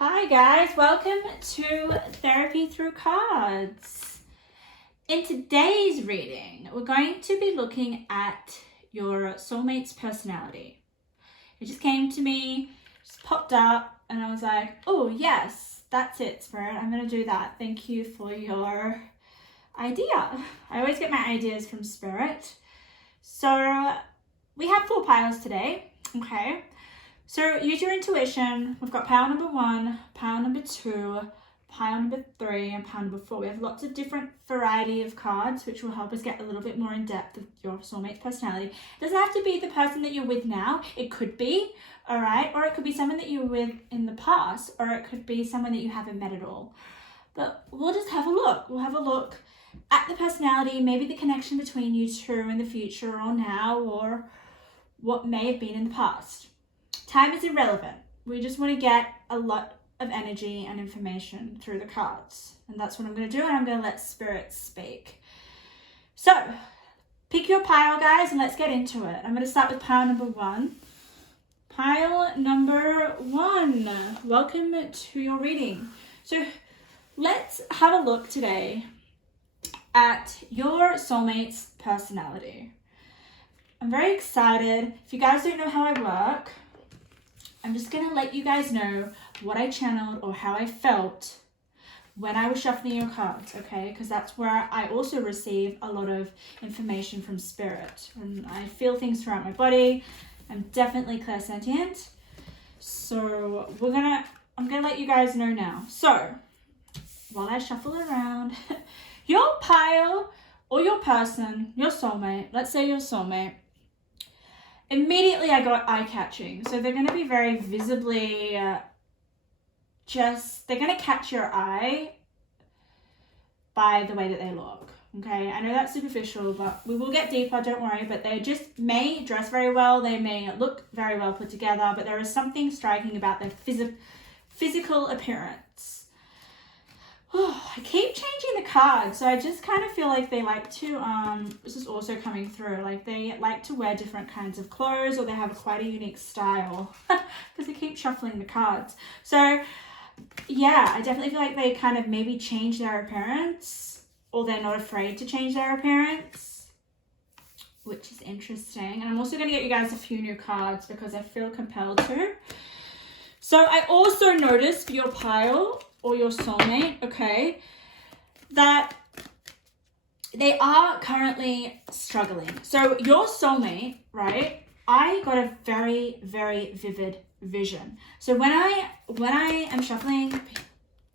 Hi guys, welcome to Therapy Through Cards. In today's reading, we're going to be looking at your soulmate's personality. It just came to me, just popped up, and I was like, oh yes, that's it, Spirit. I'm going to do that. Thank you for your idea. I always get my ideas from Spirit. So we have 4 piles today, okay? So use your intuition. We've got pile number 1, pile number 2, pile number 3, and pile number 4. We have lots of different variety of cards, which will help us get a little bit more in depth of your soulmate's personality. It doesn't have to be the person that you're with now. It could be, all right? Or it could be someone that you were with in the past, or it could be someone that you haven't met at all. But we'll just have a look. We'll have a look at the personality, maybe the connection between you two in the future or now, or what may have been in the past. Time is irrelevant. We just want to get a lot of energy and information through the cards. And that's what I'm going to do, and I'm going to let Spirit speak. So, pick your pile, guys, and let's get into it. I'm going to start with pile number 1. Pile number 1. Welcome to your reading. So, let's have a look today at your soulmate's personality. I'm very excited. If you guys don't know how I work, I'm just going to let you guys know what I channeled or how I felt when I was shuffling your cards, okay? Because that's where I also receive a lot of information from Spirit. And I feel things throughout my body. I'm definitely clairsentient. So I'm going to let you guys know now. So, while I shuffle around, your pile or your person, your soulmate, let's say your soulmate, immediately I got eye-catching. So they're going to be very visibly they're going to catch your eye by the way that they look. Okay, I know that's superficial, but we will get deeper, don't worry. But they just may dress very well. They may look very well put together, but there is something striking about their physical appearance. Oh, I keep changing the cards, so I just kind of feel like they like to, this is also coming through, like they like to wear different kinds of clothes, or they have quite a unique style, because they keep shuffling the cards. So, yeah, I definitely feel like they kind of maybe change their appearance, or they're not afraid to change their appearance, which is interesting. And I'm also going to get you guys a few new cards, because I feel compelled to. So, I also noticed for your pile or your soulmate, okay, that they are currently struggling. So your soulmate, right, I got a very, very vivid vision. So when I am shuffling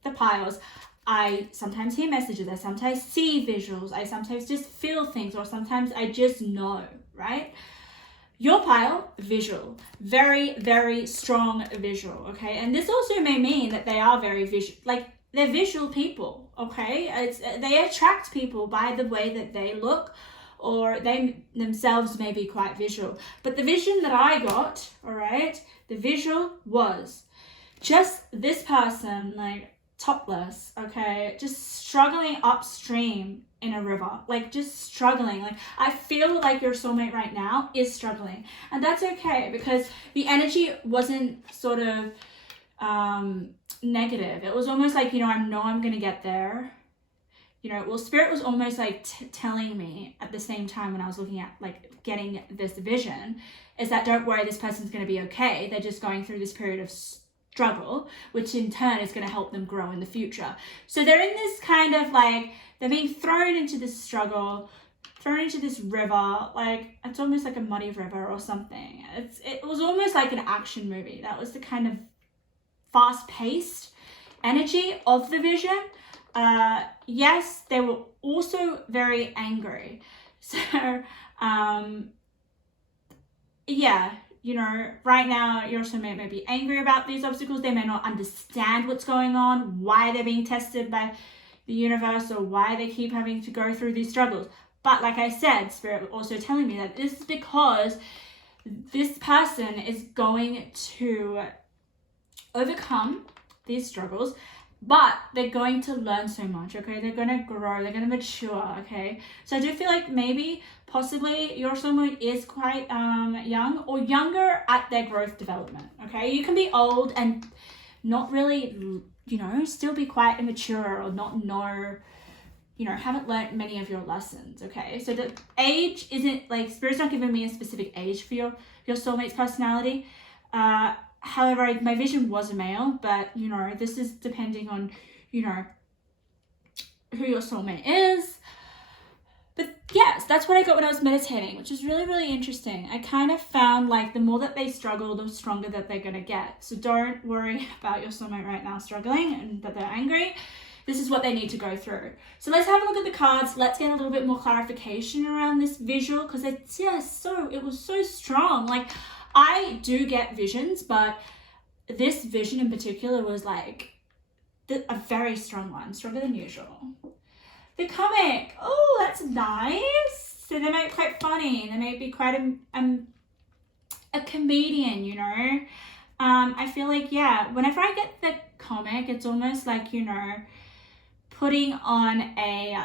the piles, I sometimes hear messages, I sometimes see visuals, I sometimes just feel things, or sometimes I just know, right? Your pile, visual, very, very strong visual, okay? And this also may mean that they are very visual, like they're visual people, okay? They attract people by the way that they look, or they themselves may be quite visual. But the vision that I got, all right, the visual was just this person, like topless, okay, just struggling upstream in a river, like just struggling. Like I feel like your soulmate right now is struggling, and that's okay, because the energy wasn't sort of negative. It was almost like, I'm gonna get there, Spirit was almost like telling me at the same time, when I was looking at like getting this vision, is that don't worry, this person's gonna be okay. They're just going through this period of struggle, which in turn is going to help them grow in the future. So they're in this kind of like, they're being thrown into this struggle, thrown into this river, like it's almost like a muddy river or something. It was almost like an action movie. That was the kind of fast-paced energy of the vision. Yes, they were also very angry. So yeah, right now your soulmate may be angry about these obstacles. They may not understand what's going on, why they're being tested by the universe, or why they keep having to go through these struggles. But like I said, Spirit also telling me that this is because this person is going to overcome these struggles, but they're going to learn so much, okay? They're going to grow, they're going to mature, okay? So I do feel like maybe, possibly, your soulmate is quite young, or younger at their growth development, okay? You can be old and not really, you know, still be quite immature or not know, you know, haven't learned many of your lessons, okay? So the age isn't, like, Spirit's not giving me a specific age for your soulmate's personality. However, my vision was a male, but, you know, this is depending on, you know, who your soulmate is. But yes, that's what I got when I was meditating, which is really, really interesting. I kind of found like the more that they struggle, the stronger that they're going to get. So don't worry about your soulmate right now struggling and that they're angry. This is what they need to go through. So let's have a look at the cards. Let's get a little bit more clarification around this visual, because it's just it was so strong. Like, I do get visions, but this vision in particular was like a very strong one, stronger than usual. The comic, oh, that's nice. So they might be quite funny. They may be quite a comedian, you know. I feel like, yeah, whenever I get the comic, it's almost like, you know, putting on a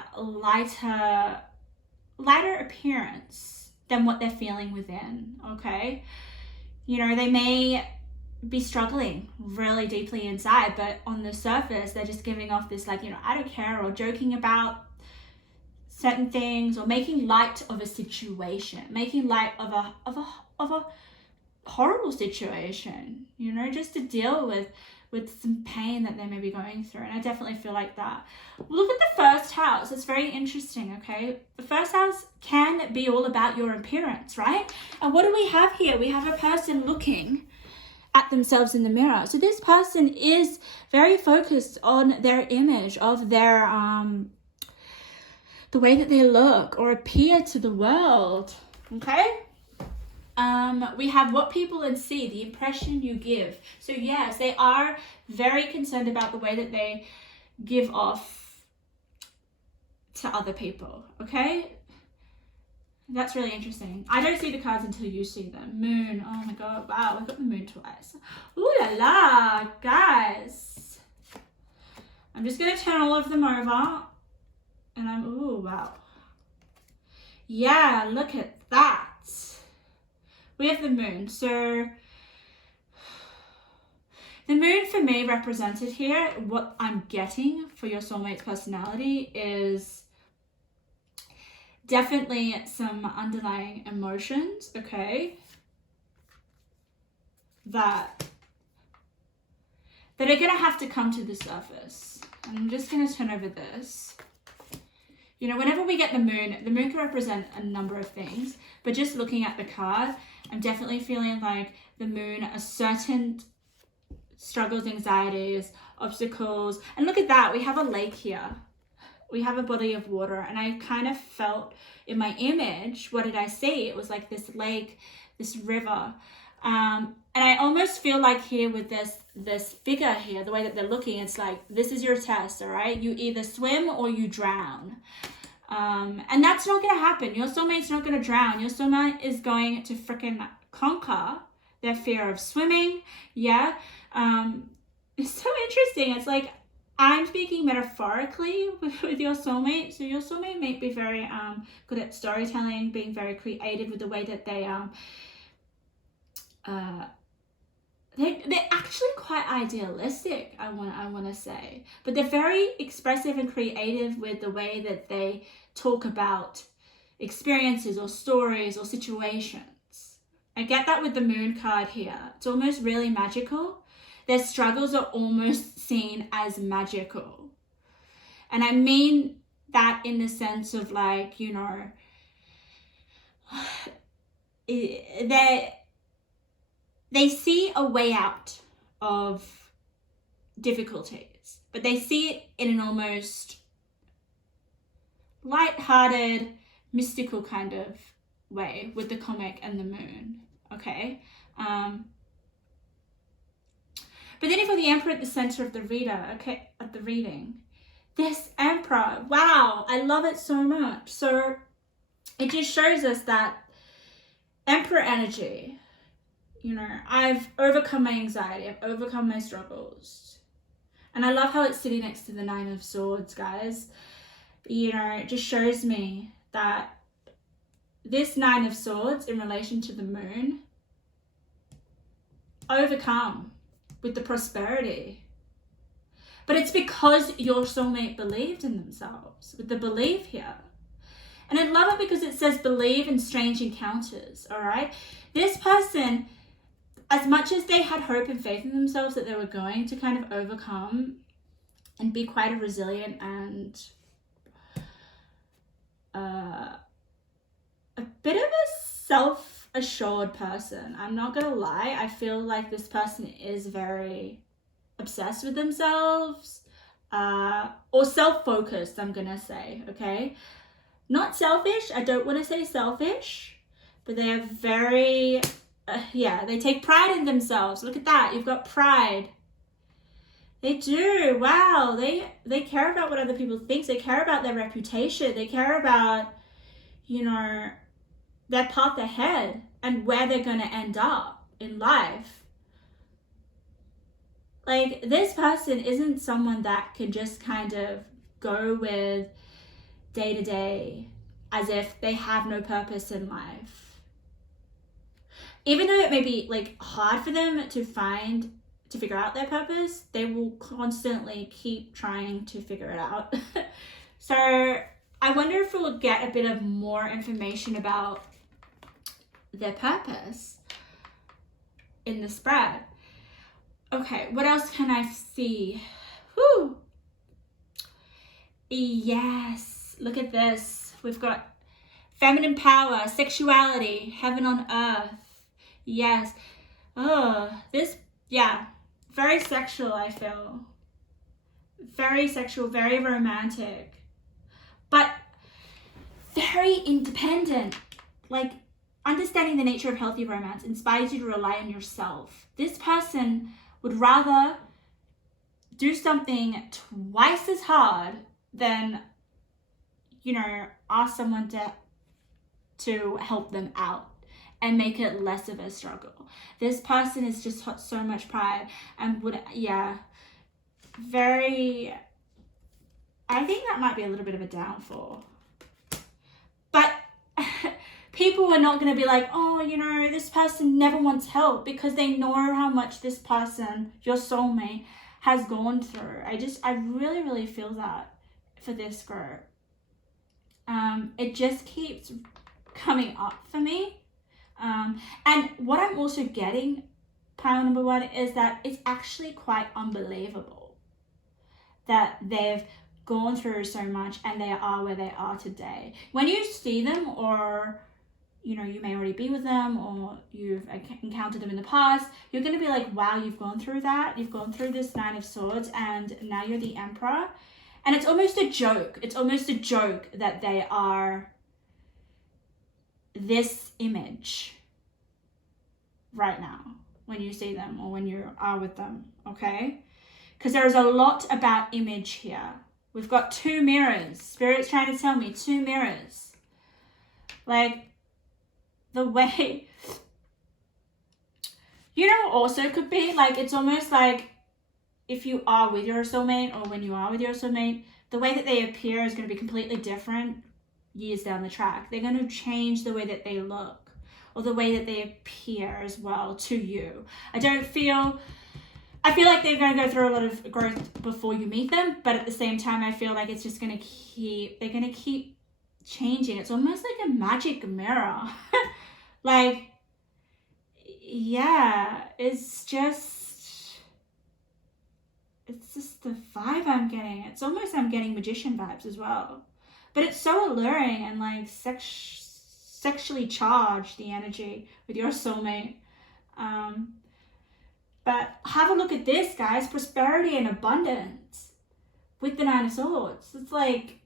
lighter appearance than what they're feeling within, okay? You know, they may be struggling really deeply inside, but on the surface they're just giving off this, like, you know, I don't care, or joking about certain things, or making light of a situation, making light of a horrible situation, you know, just to deal with some pain that they may be going through. And I definitely feel like that. Look at the first house. It's very interesting, okay? The first house can be all about your appearance, right? And what do we have here? We have a person looking at themselves in the mirror. So this person is very focused on their image of their the way that they look or appear to the world, okay? We have what people see, the impression you give. So yes, they are very concerned about the way that they give off to other people, okay? That's really interesting. I don't see the cards until you see them. Moon, oh my god, wow, I got the moon twice. Ooh la la, guys. I'm just gonna turn all of them over, and ooh, wow. Yeah, look at that. We have the moon. So the moon for me represented here, what I'm getting for your soulmate's personality is definitely some underlying emotions, okay, that are going to have to come to the surface. I'm just going to turn over this. You know, whenever we get the moon can represent a number of things, but just looking at the card, I'm definitely feeling like the moon, a certain struggles, anxieties, obstacles. And look at that, we have a lake here. We have a body of water, and I kind of felt in my image, what did I see? It was like this lake, this river. And I almost feel like here with this figure here, the way that they're looking, it's like, this is your test, all right? You either swim or you drown. And that's not going to happen. Your soulmate's not going to drown. Your soulmate is going to freaking conquer their fear of swimming. Yeah. It's so interesting. It's like, I'm speaking metaphorically with your soulmate. So your soulmate may be very good at storytelling, being very creative with the way that they're actually quite idealistic, I want to say, but they're very expressive and creative with the way that they talk about experiences or stories or situations. I get that with the moon card here. It's almost really magical. Their struggles are almost seen as magical. And I mean that in the sense of, like, you know, they see a way out of difficulties, but they see it in an almost light-hearted, mystical kind of way with the comic and the moon, okay? But then you've got the Emperor at the center of the reader, okay, of the reading. This Emperor, wow, I love it so much. So it just shows us that Emperor energy, you know, I've overcome my anxiety, I've overcome my struggles. And I love how it's sitting next to the Nine of Swords, guys. You know, it just shows me that this Nine of Swords in relation to the moon, overcome. with the prosperity. But it's because your soulmate believed in themselves, with the belief here. And I love it because it says believe in strange encounters, all right? This person, as much as they had hope and faith in themselves that they were going to kind of overcome and be quite a resilient and a bit of a self-assured person. I'm not gonna lie, I feel like this person is very obsessed with themselves, or self-focused, I'm gonna say, okay? Not selfish, I don't want to say selfish, but they are very, they take pride in themselves. Look at that, you've got pride. They do, wow, they care about what other people think, they care about their reputation, they care about, you know, their path ahead and where they're going to end up in life. Like, this person isn't someone that can just kind of go with day to day as if they have no purpose in life. Even though it may be like hard for them to figure out their purpose, they will constantly keep trying to figure it out. So I wonder if we'll get a bit of more information about their purpose in the spread. Okay, what else can I see? Whew. Yes, look at this. We've got feminine power, sexuality, heaven on earth. Yes. Oh, this, yeah, very sexual, I feel. Very sexual, very romantic, but very independent. Like, understanding the nature of healthy romance inspires you to rely on yourself. This person would rather do something twice as hard than, you know, ask someone to help them out and make it less of a struggle. This person is just got so much pride and would, very, I think that might be a little bit of a downfall. But people are not going to be like, oh, you know, this person never wants help, because they know how much this person, your soulmate, has gone through. I really, really feel that for this group. It just keeps coming up for me. And what I'm also getting, pile number one, is that it's actually quite unbelievable that they've gone through so much and they are where they are today. When you see them, or you know, you may already be with them, or you've encountered them in the past, you're going to be like, wow, you've gone through that. You've gone through this Nine of Swords and now you're the Emperor. And it's almost a joke. It's almost a joke that they are this image right now when you see them or when you are with them, okay? Because there is a lot about image here. We've got two mirrors. Spirit's trying to tell me two mirrors. Like, the way, you know, also could be like, it's almost like if you are with your soulmate, or when you are with your soulmate, the way that they appear is going to be completely different years down the track. They're going to change the way that they look, or the way that they appear as well to you. I feel like they're going to go through a lot of growth before you meet them, but at the same time, I feel like it's just going to keep changing. It's almost like a magic mirror. Like, yeah, it's just the vibe I'm getting. It's almost, I'm getting magician vibes as well. But it's so alluring and like sexually charged, the energy with your soulmate. But have a look at this, guys. Prosperity and abundance with the Nine of Swords. It's like,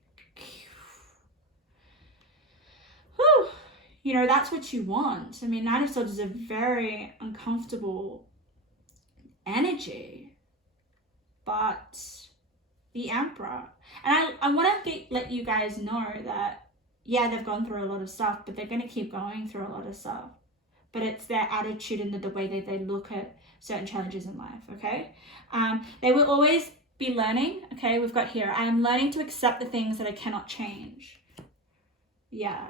whew, you know, that's what you want. I mean, Nine of Swords is a very uncomfortable energy, but the Emperor. And I want to let you guys know that, yeah, they've gone through a lot of stuff, but they're going to keep going through a lot of stuff. But it's their attitude and the way that they look at certain challenges in life, okay? They will always be learning, okay? We've got here, I am learning to accept the things that I cannot change. Yeah.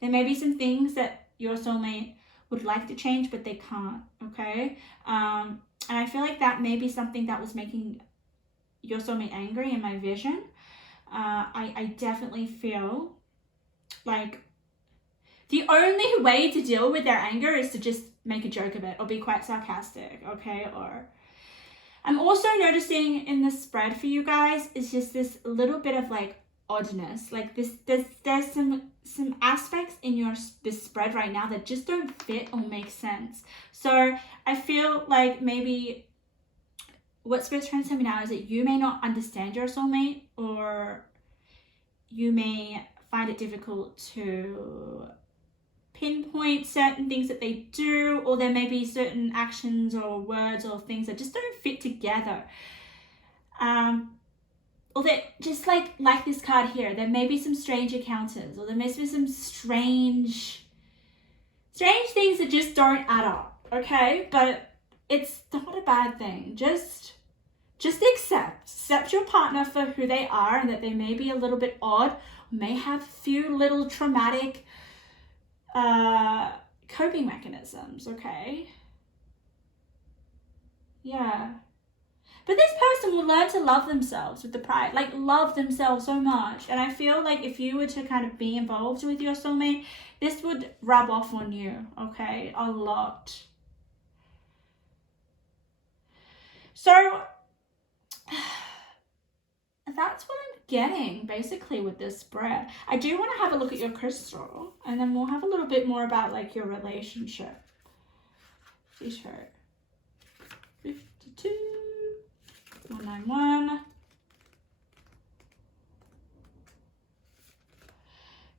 There may be some things that your soulmate would like to change, but they can't, okay? And I feel like that may be something that was making your soulmate angry in my vision. I definitely feel like the only way to deal with their anger is to just make a joke of it or be quite sarcastic, okay? Or I'm also noticing in the spread for you guys is just this little bit of like oddness. Like there's some aspects in this spread right now that just don't fit or make sense. So I feel like maybe what Spirit's trying to tell me now is that you may not understand your soulmate, or you may find it difficult to pinpoint certain things that they do, or there may be certain actions or words or things that just don't fit together. Or that just like this card here, there may be some strange encounters, or there may be some strange things that just don't add up, okay? But it's not a bad thing. Just accept your partner for who they are, and that they may be a little bit odd, may have a few little traumatic coping mechanisms, okay? Yeah. But this person will learn to love themselves with the pride, like love themselves so much. And I feel like if you were to kind of be involved with your soulmate, this would rub off on you, okay? A lot. So that's what I'm getting basically with this spread. I do want to have a look at your crystal, and then we'll have a little bit more about like your relationship. T-shirt 52 191.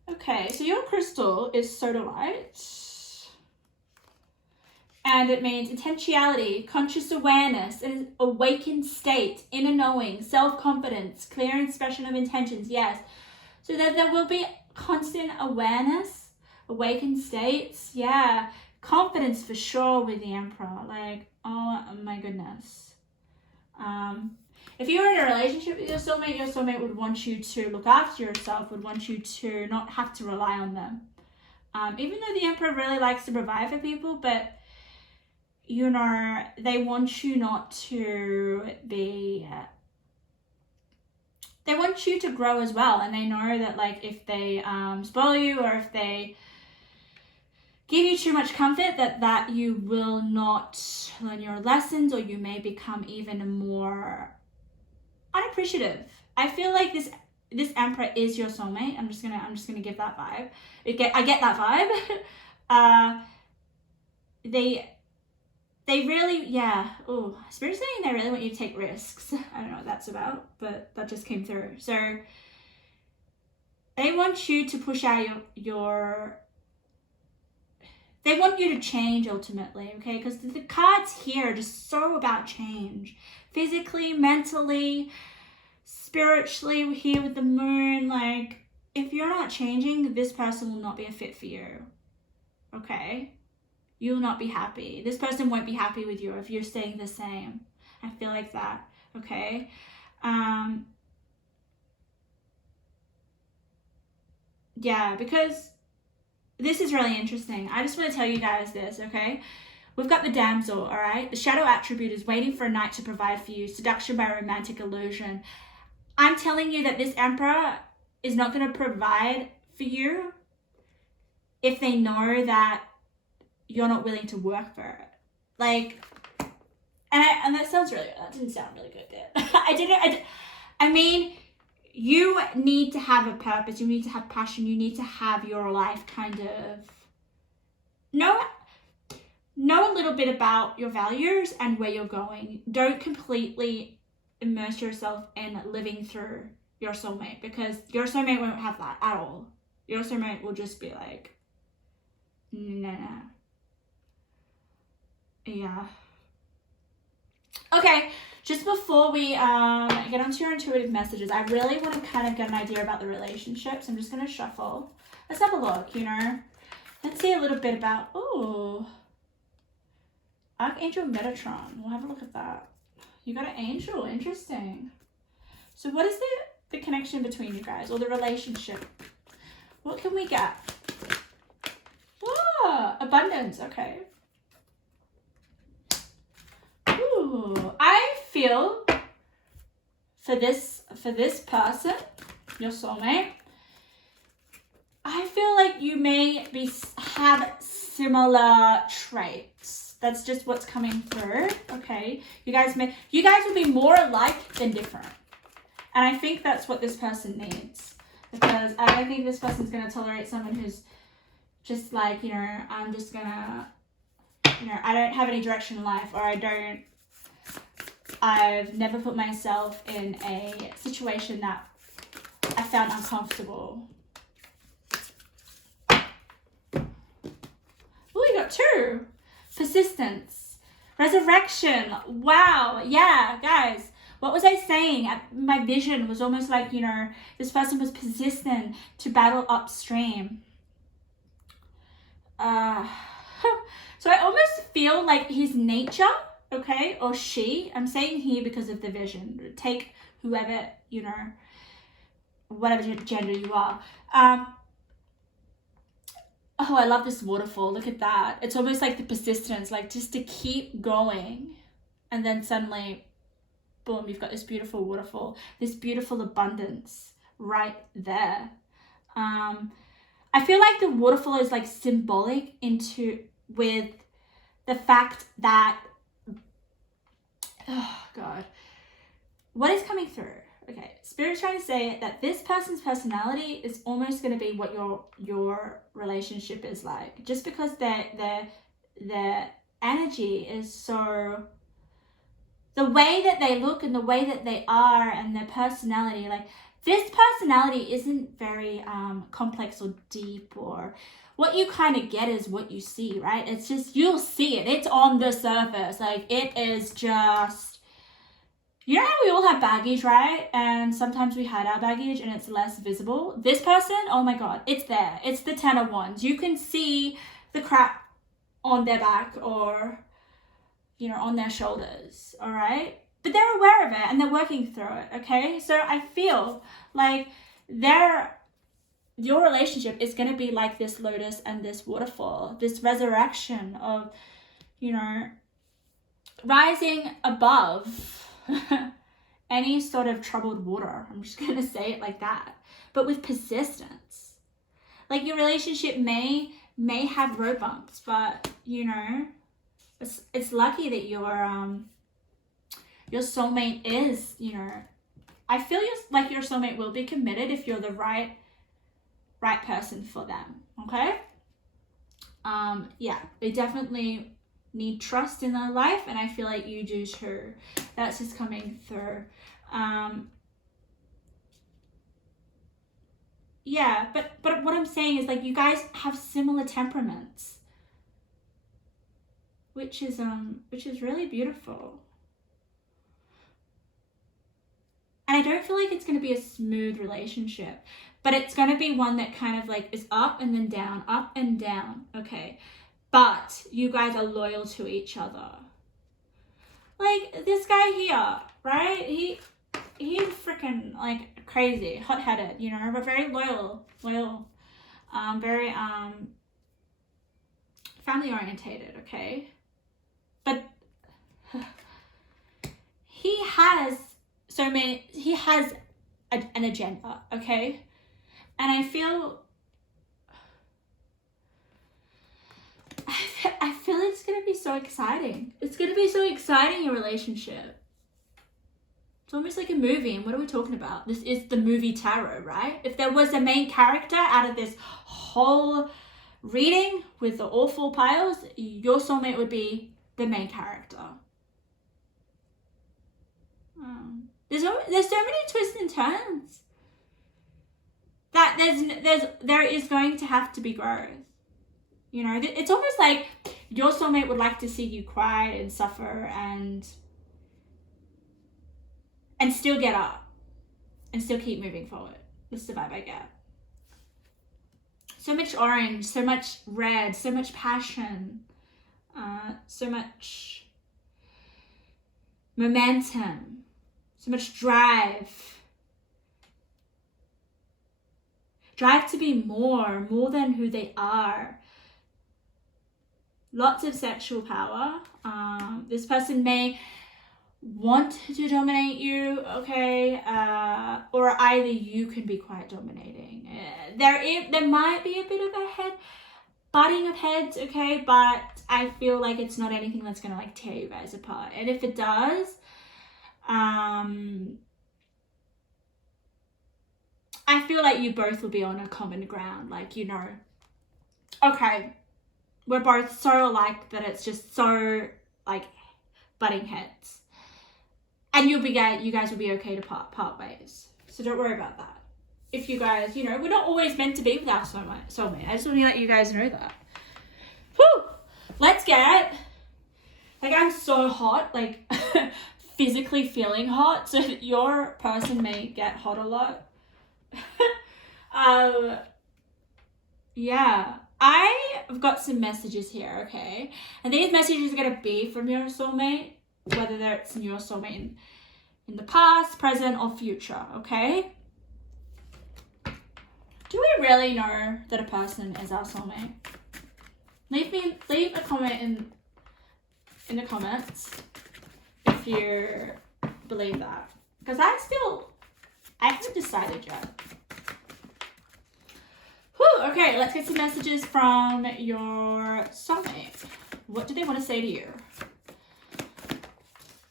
Okay, so your crystal is sodalite. And it means intentionality, conscious awareness, an awakened state, inner knowing, self-confidence, clear expression of intentions, yes. So that there will be constant awareness, awakened states, yeah. Confidence for sure with the Emperor, like, oh my goodness. If you were in a relationship with your soulmate would want you to look after yourself, would want you to not have to rely on them. Even though the Emperor really likes to provide for people, but you know, they want you not to be, they want you to grow as well. And they know that like if they spoil you, or if they give you too much comfort, that you will not learn your lessons, or you may become even more unappreciative. I feel like this Emperor is your soulmate. I'm just gonna give that vibe. I get that vibe. They really, yeah. Oh, Spirit's saying they really want you to take risks. I don't know what that's about, but that just came through. So they want you to push out they want you to change ultimately, okay? Because the cards here are just so about change. Physically, mentally, spiritually, here with the moon. Like, if you're not changing, this person will not be a fit for you, okay? You will not be happy. This person won't be happy with you if you're staying the same. I feel like that, okay? Yeah, because this is really interesting. I just want to tell you guys this, okay? We've got the damsel, all right? The shadow attribute is waiting for a knight to provide for you. Seduction by romantic illusion. I'm telling you that this Emperor is not going to provide for you if they know that you're not willing to work for it. Like, and that didn't sound really good, did it? I mean, you need to have a purpose. You need to have passion. You need to have your life kind of know a little bit about your values and where you're going. Don't completely immerse yourself in living through your soulmate, because your soulmate won't have that at all. Your soulmate will just be like, no. Yeah. Okay, just before we get onto your intuitive messages, I really want to kind of get an idea about the relationships. I'm just going to shuffle. Let's have a look, you know. Let's see a little bit about, Archangel Metatron. We'll have a look at that. You got an angel, interesting. So what is the connection between you guys, or the relationship? What can we get? Abundance, okay. Ooh. feel for this person, your soulmate, I feel like you may have similar traits. That's just what's coming through. Okay, you guys will be more alike than different, and I think that's what this person needs, because I don't think this person's gonna tolerate someone who's just like, you know, I'm just gonna, you know, I don't have any direction in life, or I've never put myself in a situation that I found uncomfortable. Oh, you got 2. Persistence. Resurrection. Wow. Yeah, guys. What was I saying? My vision was almost like, you know, this person was persistent to battle upstream. So I almost feel like his nature, okay, or she, I'm saying here because of the vision. Take whoever, you know, whatever gender you are. Oh, I love this waterfall. Look at that. It's almost like the persistence, like just to keep going. And then suddenly, boom, you've got this beautiful waterfall, this beautiful abundance right there. I feel like the waterfall is like symbolic with the fact that, oh God, what is coming through? Okay, Spirit's trying to say that this person's personality is almost going to be what your relationship is like, just because their energy is so, the way that they look and the way that they are and their personality, like this personality isn't very complex or deep, or what you kind of get is what you see, right? It's just, you'll see it. It's on the surface. Like it is just, you know how we all have baggage, right? And sometimes we hide our baggage and it's less visible. This person, oh my God, it's there. It's the 10 of Wands. You can see the crap on their back, or, you know, on their shoulders, all right? But they're aware of it and they're working through it, okay? So I feel like your relationship is going to be like this lotus and this waterfall, this resurrection of, you know, rising above any sort of troubled water. I'm just going to say it like that. But with persistence. Like your relationship may have road bumps, but, you know, it's lucky that your soulmate is, you know, I feel like your soulmate will be committed if you're the right person for them, okay? Yeah, they definitely need trust in their life, and I feel like you do too. That's just coming through. Yeah, but what I'm saying is, like, you guys have similar temperaments, which is really beautiful. And I don't feel like it's going to be a smooth relationship, but it's going to be one that kind of like is up and then down, up and down, okay? But you guys are loyal to each other. Like this guy here, right? He's freaking like crazy, hot-headed, you know, but very loyal, very family orientated, okay? But he has an agenda, okay? And I feel it's going to be so exciting. It's going to be so exciting, your relationship. It's almost like a movie, and what are we talking about? This is the movie tarot, right? If there was a main character out of this whole reading with the all 4 piles, your soulmate would be the main character. There's so many twists and turns that there is going to have to be growth. You know, it's almost like your soulmate would like to see you cry and suffer and still get up and still keep moving forward. That's the vibe I get. So much orange, so much red, so much passion, so much momentum, so much drive. Drive to be more than who they are. Lots of sexual power. This person may want to dominate you, okay? Or either you can be quite dominating. There might be a bit of a butting of heads, okay? But I feel like it's not anything that's gonna like tear you guys apart. And if it does, I feel like you both will be on a common ground. Like, you know, okay, we're both so alike that it's just so like butting heads. And you guys will be okay to part ways. So don't worry about that. If you guys, you know, we're not always meant to be with our soulmate. I just want to let you guys know that. Whew! Let's get, like, I'm so hot, like, physically feeling hot. So your person may get hot a lot. Yeah. I've got some messages here, okay? And these messages are going to be from your soulmate, whether it's your soulmate in the past, present, or future, okay? Do we really know that a person is our soulmate? Leave a comment in the comments if you believe that. Because I haven't decided yet. Whew, okay, let's get some messages from your soulmate. What do they want to say to you?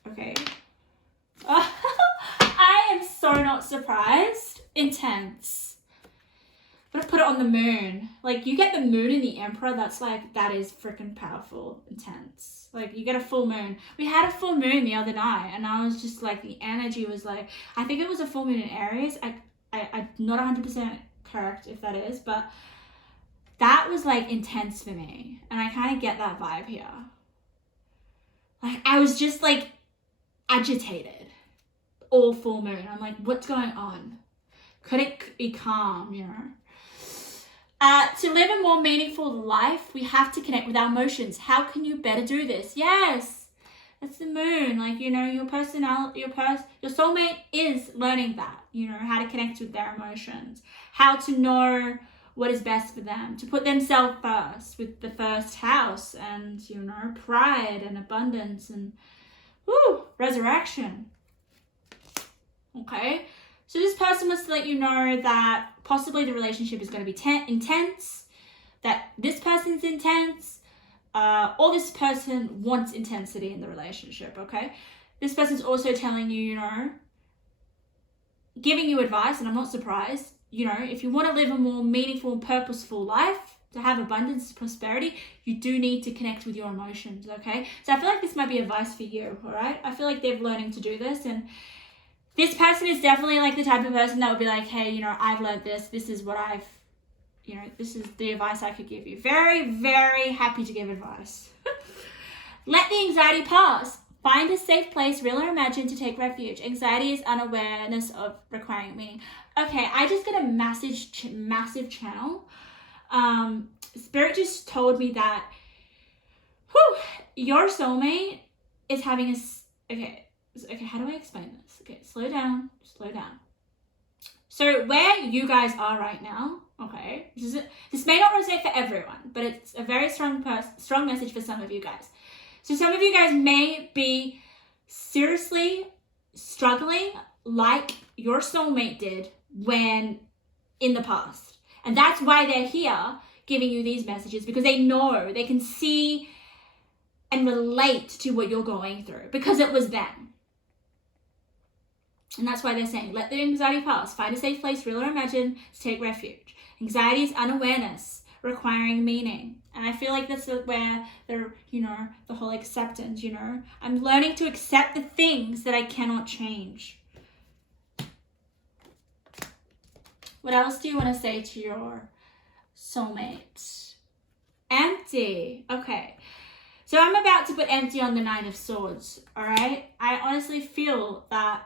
Okay. I am so not surprised. Intense. I'm gonna put it on the moon. Like, you get the moon in the Emperor, that is freaking powerful. Intense. Like, you get a full moon. We had a full moon the other night, and I was just like, the energy was like, I think it was a full moon in Aries. I'm not 100% correct if that is, but that was like intense for me. And I kind of get that vibe here. Like, I was just like agitated all full moon. I'm like, what's going on? Could it be calm, you know? To live a more meaningful life, we have to connect with our emotions. How can you better do this? Yes, that's the moon. Like, you know, your soulmate is learning that, you know, how to connect with their emotions, how to know what is best for them, to put themselves first with the first house and, you know, pride and abundance and, resurrection. Okay. So this person wants to let you know that possibly the relationship is going to be intense, that this person's intense, or this person wants intensity in the relationship, okay? This person's also telling you, you know, giving you advice, and I'm not surprised, you know, if you want to live a more meaningful and purposeful life, to have abundance, prosperity, you do need to connect with your emotions, okay? So I feel like this might be advice for you, all right? I feel like they're learning to do this, and this person is definitely like the type of person that would be like, hey, you know, I've learned this. This is what this is the advice I could give you. Very, very happy to give advice. Let the anxiety pass. Find a safe place, real or imagined, to take refuge. Anxiety is unawareness of requiring meaning. Okay, I just got a massive channel. Spirit just told me that your soulmate is having okay, how do I explain this? Okay, slow down. So where you guys are right now, okay, this may not resonate for everyone, but it's a very strong message for some of you guys. So some of you guys may be seriously struggling like your soulmate did when in the past. And that's why they're here giving you these messages, because they know, they can see and relate to what you're going through because it was them. And that's why they're saying, let the anxiety pass. Find a safe place, real or imagined, to take refuge. Anxiety is unawareness, requiring meaning. And I feel like that's where the whole acceptance, you know. I'm learning to accept the things that I cannot change. What else do you want to say to your soulmate? Empty. Okay. So I'm about to put empty on the 9 of Swords, all right? I honestly feel that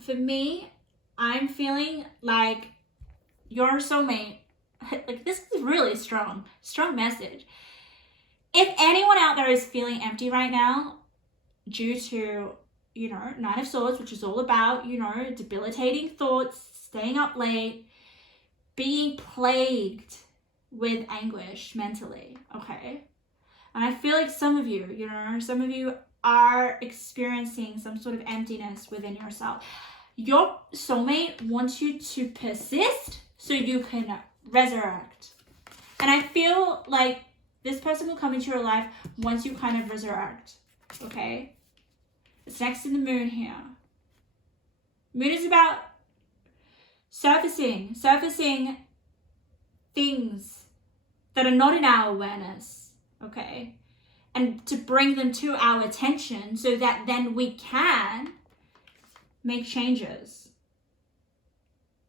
for me, I'm feeling like your soulmate, like this is really strong message. If anyone out there is feeling empty right now due to, you know, 9 of Swords, which is all about, you know, debilitating thoughts, staying up late, being plagued with anguish mentally, okay? And I feel like some of you are experiencing some sort of emptiness within yourself, your soulmate wants you to persist so you can resurrect. And I feel like this person will come into your life once you kind of resurrect, okay? It's next to the moon here. Moon is about surfacing things that are not in our awareness, okay? And to bring them to our attention so that then we can make changes.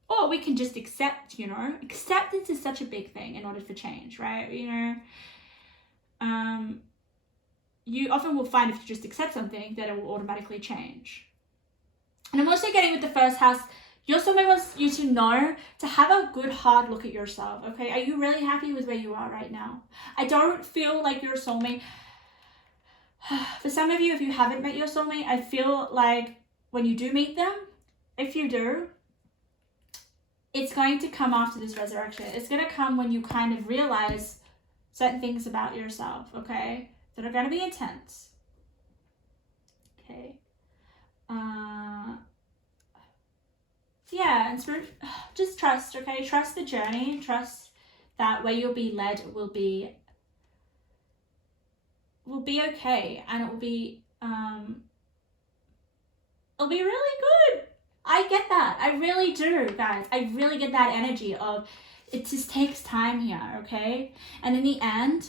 Or we can just accept, you know. Acceptance is such a big thing in order for change, right? You know, you often will find if you just accept something that it will automatically change. And I'm also getting with the first house, your soulmate wants you to know to have a good hard look at yourself, okay? Are you really happy with where you are right now? I don't feel like your soulmate, for some of you, if you haven't met your soulmate, I feel like when you do meet them, if you do, it's going to come after this resurrection. It's going to come when you kind of realize certain things about yourself, okay? That are going to be intense. Okay. Yeah, and just trust, okay? Trust the journey. Trust that where you'll be led will be okay, and it will be it'll be really good. I get that. I really do, guys. I really get that energy of it just takes time here, okay? And in the end,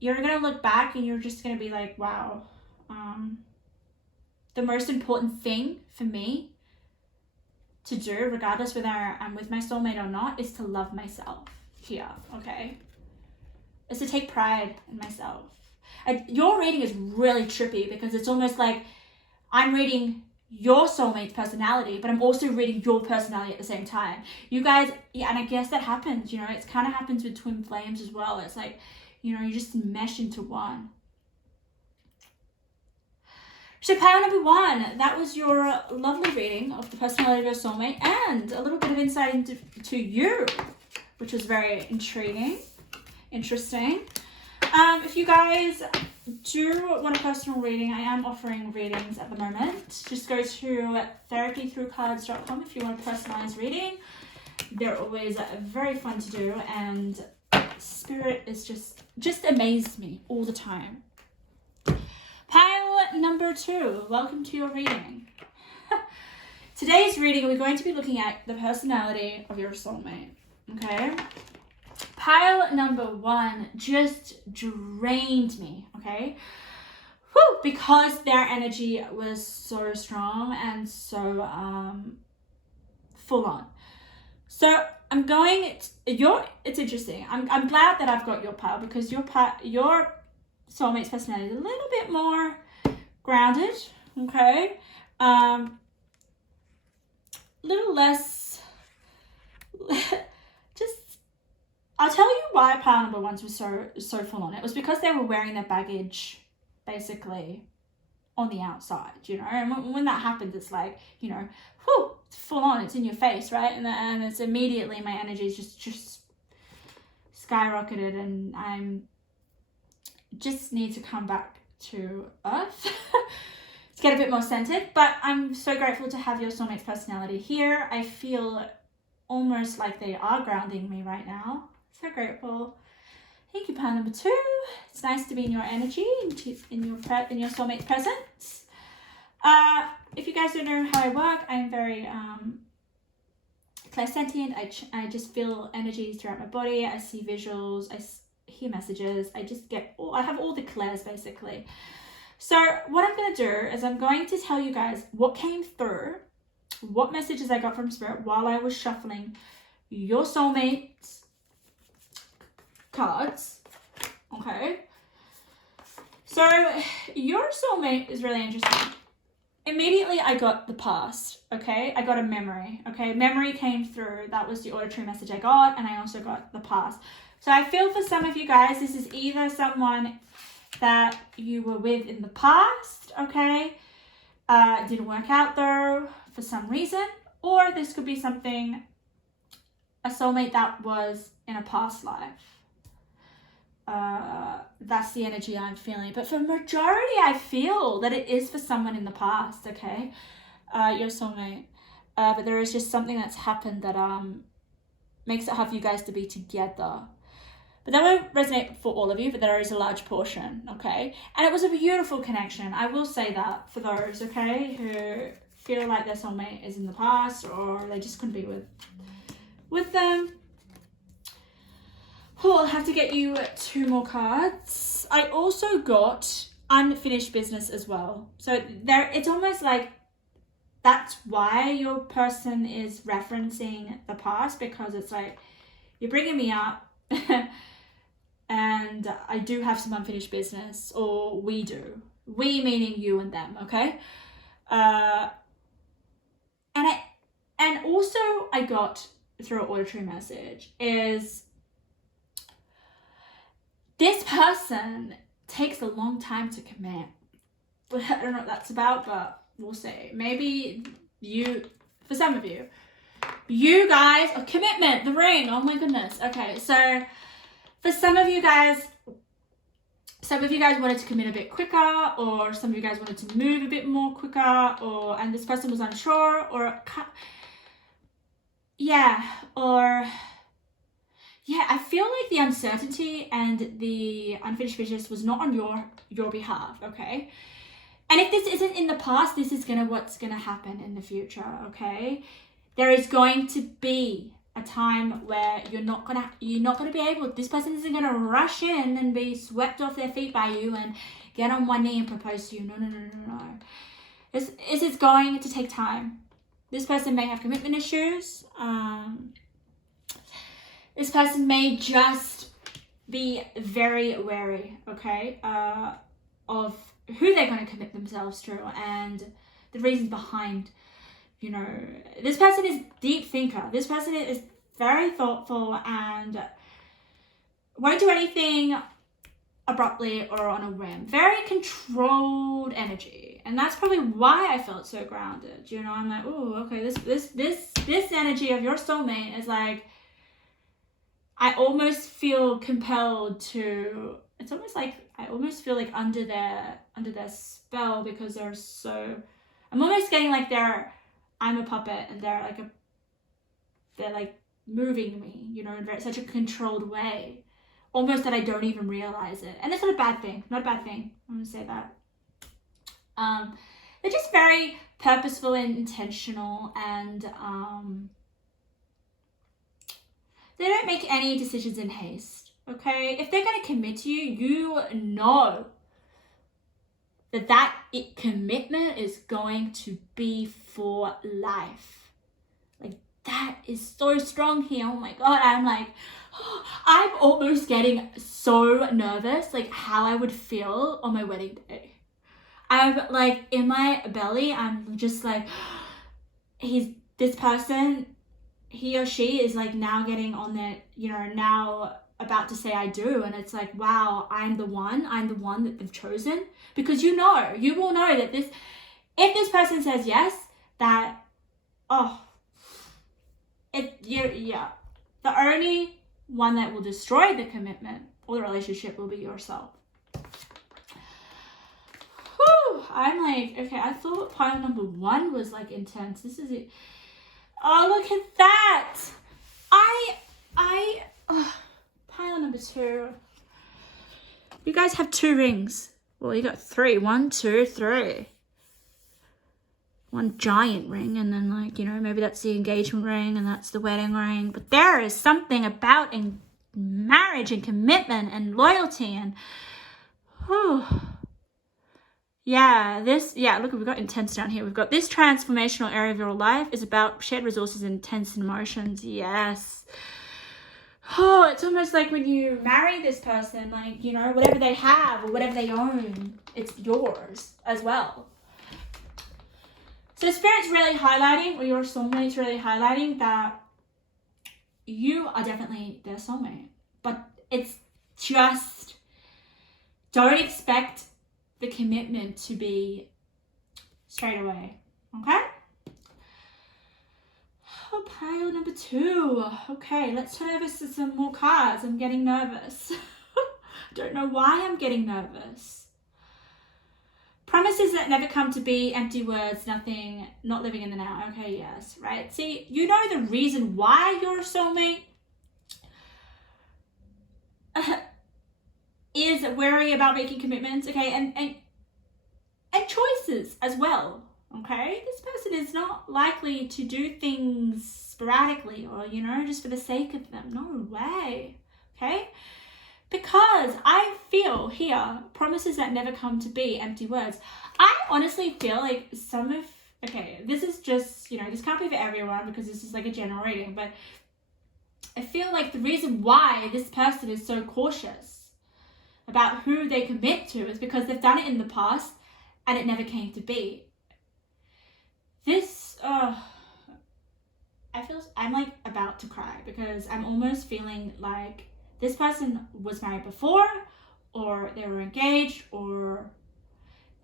you're gonna look back and you're just gonna be like, wow, the most important thing for me to do, regardless whether I'm with my soulmate or not, is to love myself here, okay? Is to take pride in myself. Your reading is really trippy because it's almost like I'm reading your soulmate's personality, but I'm also reading your personality at the same time. You guys, yeah, and I guess that happens, you know, it kind of happens with twin flames as well. It's like, you know, you just mesh into one. So pile number one, that was your lovely reading of the personality of your soulmate and a little bit of insight into you, which was very intriguing, interesting. If you guys do want a personal reading, I am offering readings at the moment. Just go to therapythroughcards.com if you want a personalized reading. They're always very fun to do, and spirit is just amazed me all the time. Pile number two, welcome to your reading. Today's reading, we're going to be looking at the personality of your soulmate, okay? Pile number one just drained me, okay? Whew, because their energy was so strong and so full on. So I'm going, it's interesting. I'm glad that I've got your pile because your soulmate's personality is a little bit more grounded, okay? Little less, I'll tell you why pile number ones was so full on. It was because they were wearing their baggage basically on the outside, you know, and when that happens, it's like, you know, whew, it's full on, it's in your face, right? And it's immediately my energy is just skyrocketed, and I'm just need to come back to earth to get a bit more centered. But I'm so grateful to have your soulmate's personality here. I feel almost like they are grounding me right now. So grateful. Thank you, pile number two. It's nice to be in your energy, in your soulmate's presence. If you guys don't know how I work, I'm very clairsentient. I just feel energies throughout my body. I see visuals. I hear messages. I have all the clairs basically. So what I'm going to do is I'm going to tell you guys what came through, what messages I got from spirit while I was shuffling your soulmate's cards, okay? So your soulmate is really interesting. Immediately I got the past, okay? I got a memory, okay? Memory came through. That was the auditory message I got, and I also got the past. So I feel for some of you guys, this is either someone that you were with in the past, okay? It didn't work out though for some reason, or this could be something, a soulmate that was in a past life. That's the energy I'm feeling. But for majority, I feel that it is for someone in the past, okay? Your soulmate. But there is just something that's happened that makes it hard for you guys to be together. But that won't resonate for all of you, but there is a large portion, okay? And it was a beautiful connection. I will say that for those, okay, who feel like their soulmate is in the past or they just couldn't be with them. Oh, I'll have to get you 2 more cards. I also got unfinished business as well. So there, it's almost like that's why your person is referencing the past, because it's like, you're bringing me up and I do have some unfinished business, or we do. We meaning you and them, okay? And also I got through an auditory message is this person takes a long time to commit. I don't know what that's about, but we'll see. Maybe for some of you guys, commitment, the ring, oh my goodness. Okay, so for some of you guys wanted to commit a bit quicker, or some of you guys wanted to move a bit more quicker, and this person was unsure, I feel like the uncertainty and the unfinished business was not on your behalf, okay? And if this isn't in the past, this is what's gonna happen in the future, okay? There is going to be a time where you're not gonna be able. This person isn't gonna rush in and be swept off their feet by you and get on one knee and propose to you. No. This is going to take time. This person may have commitment issues. This person may just be very wary, okay, of who they're going to commit themselves to and the reasons behind, this person is deep thinker. This person is very thoughtful and won't do anything abruptly or on a whim. Very controlled energy. And that's probably why I felt so grounded. I'm like, oh, okay, this energy of your soulmate is like, I almost feel compelled to, it's almost like I almost feel like under their spell, because I'm almost getting like I'm a puppet and they're like moving me, in such a controlled way, almost that I don't even realize it. And it's not a bad thing. I'm going to say that. They're just very purposeful and intentional, and they don't make any decisions in haste, okay? If they're going to commit to you, you know that commitment is going to be for life. Like, that is so strong here. Oh my God, I'm like, I'm almost getting so nervous, like how I would feel on my wedding day. I'm like, in my belly, I'm just like, this person, he or she is like now getting on that, now about to say I do. And it's like, wow, I'm the one that they've chosen. Because you will know that if this person says yes, that, the only one that will destroy the commitment or the relationship will be yourself. Whew, I'm like, okay, I thought pile number 1 was like intense. This is it. Oh, look at that. Pile number 2. You guys have 2 rings. Well, you got 3. 1, 2, 3. One giant ring, and then maybe that's the engagement ring and that's the wedding ring. But there is something about in marriage and commitment and loyalty and look, we've got intense down here. We've got this transformational area of your life is about shared resources and intense emotions. Yes. Oh, it's almost like when you marry this person, whatever they have or whatever they own, it's yours as well. So Spirit's really highlighting, or your soulmate's really highlighting, that you are definitely their soulmate. But it's just, don't expect the commitment to be straight away, okay? Oh, pile number 2. Okay, let's turn over to some more cards. I'm getting nervous. Don't know why I'm getting nervous. Promises that never come to be, empty words, nothing, not living in the now. Okay, yes, right? See, you know the reason why you're a soulmate is wary about making commitments, okay? And choices as well, okay? This person is not likely to do things sporadically or, you know, just for the sake of them. No way, okay? Because I feel here, promises that never come to be, empty words. I honestly feel like some of, okay, this is just, you know, this can't be for everyone because this is like a general reading, but I feel like the reason why this person is so cautious about who they commit to is because they've done it in the past and it never came to be. This, I'm like about to cry because I'm almost feeling like this person was married before, or they were engaged, or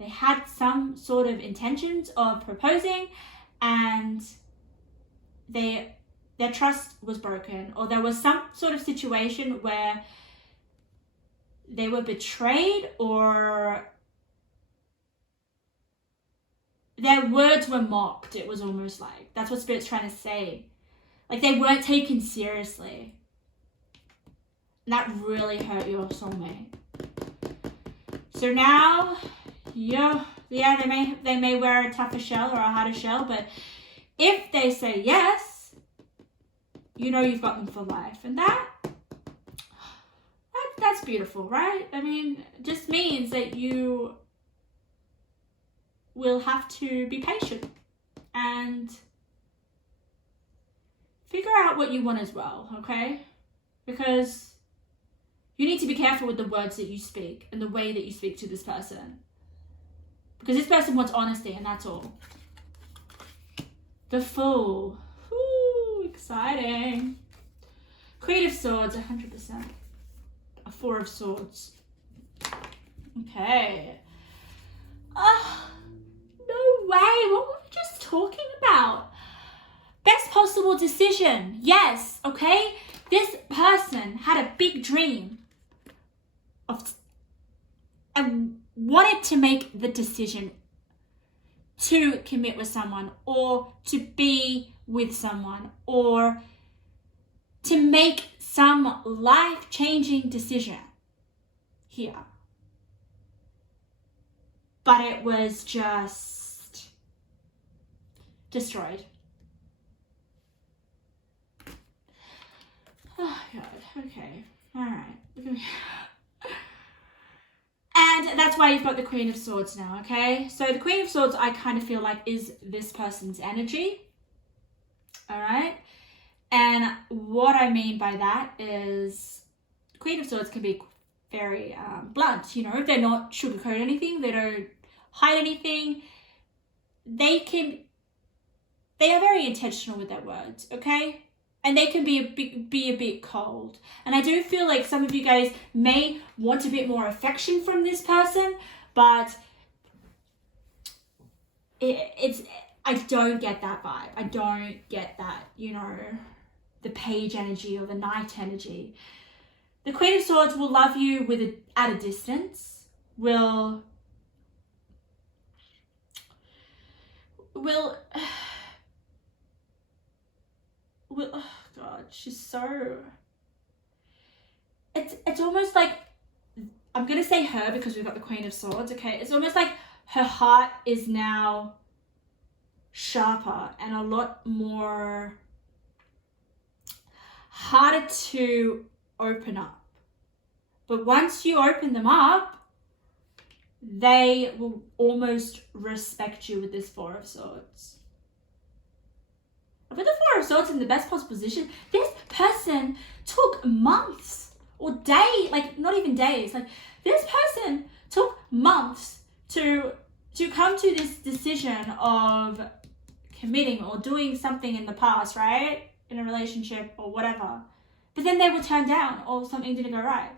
they had some sort of intentions of proposing and their trust was broken, or there was some sort of situation where they were betrayed, or their words were mocked. It was almost like, that's what Spirit's trying to say. Like they weren't taken seriously. And that really hurt your soulmate. So now, yeah, they may wear a tougher shell or a harder shell, but if they say yes, you know you've got them for life. And that's beautiful, right? I mean, it just means that you will have to be patient and figure out what you want as well, okay? Because you need to be careful with the words that you speak and the way that you speak to this person. Because this person wants honesty, and that's all. The Fool. Woo, exciting. Queen of Swords, 100%. A Four of Swords. Okay. No way. What were we just talking about? Best possible decision. Yes, okay? This person had a big dream and wanted to make the decision to commit with someone, or to be with someone, or to make some life-changing decision here. But it was just destroyed. Oh God, okay, all right. And that's why you've got the Queen of Swords now, okay? So the Queen of Swords, I kind of feel like is this person's energy, all right? And what I mean by that is Queen of Swords can be very blunt, you know? They're not sugarcoat anything, they don't hide anything. They are very intentional with their words, okay? And they can be a bit cold. And I do feel like some of you guys may want a bit more affection from this person, but I don't get that vibe. I don't get that, you know, the page energy or the knight energy. The Queen of Swords will love you at a distance, will oh God, she's so, it's almost like, I'm gonna say her because we've got the Queen of Swords, okay? It's almost like her heart is now sharper and a lot more harder to open up. But once you open them up, they will almost respect you with this Four of Swords. With the Four of Swords in the best possible position, this person took months or days, like not even days, like this person took months to come to this decision of committing or doing something in the past, right? In a relationship or whatever. But then they were turned down or something didn't go right.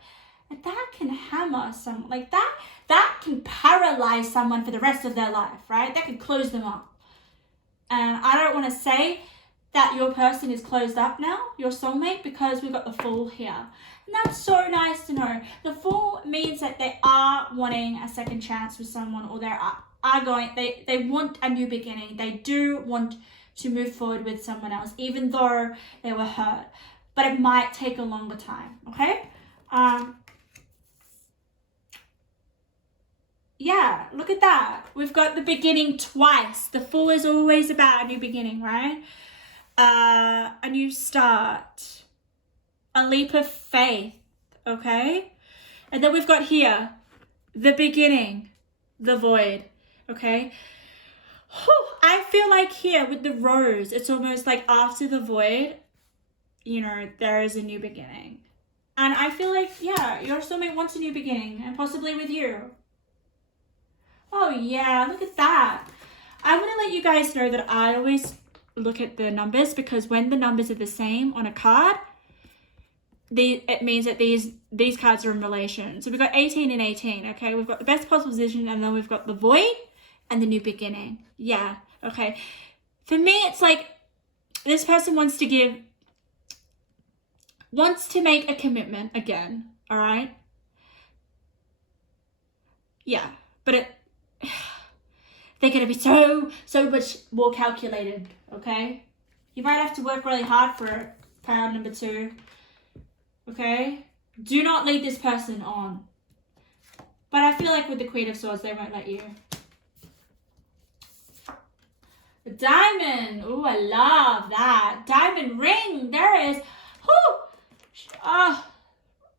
And that can hammer someone, like that can paralyze someone for the rest of their life, right? That can close them up. And I don't want to say that your person is closed up now, your soulmate, because we've got the Fool here. And that's so nice to know. The Fool means that they are wanting a second chance with someone, or they want a new beginning. They do want to move forward with someone else, even though they were hurt. But it might take a longer time, okay? Yeah, look at that. We've got the beginning twice. The Fool is always about a new beginning, right? A new start. A leap of faith, okay? And then we've got here, the beginning, the void, okay? Whew, I feel like here with the rose, it's almost like after the void, you know, there is a new beginning. And I feel like, yeah, your soulmate wants a new beginning, and possibly with you. Oh yeah, look at that. I want to let you guys know that I always look at the numbers, because when the numbers are the same on a card, it means that these cards are in relation. So we've got 18 and 18, okay? We've got the best possible position, and then we've got the void and the new beginning. Yeah, okay. For me, it's like this person wants to make a commitment again, all right? Yeah, but they're going to be so much more calculated, okay? You might have to work really hard for card number 2, okay? Do not lead this person on. But I feel like with the Queen of Swords, they won't let you. The diamond. Oh, I love that. Diamond ring. There it is. Whew. Oh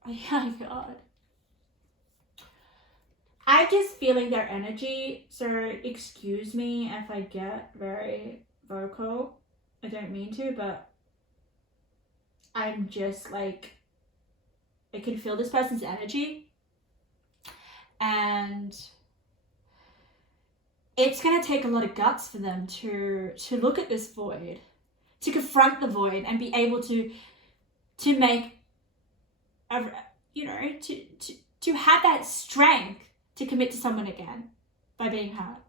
my God. I'm just feeling their energy, so excuse me if I get very vocal. I don't mean to, but I'm just like, I can feel this person's energy, and it's going to take a lot of guts for them to look at this void, to confront the void, and be able to make a, you know, to have that strength to commit to someone again by being hurt.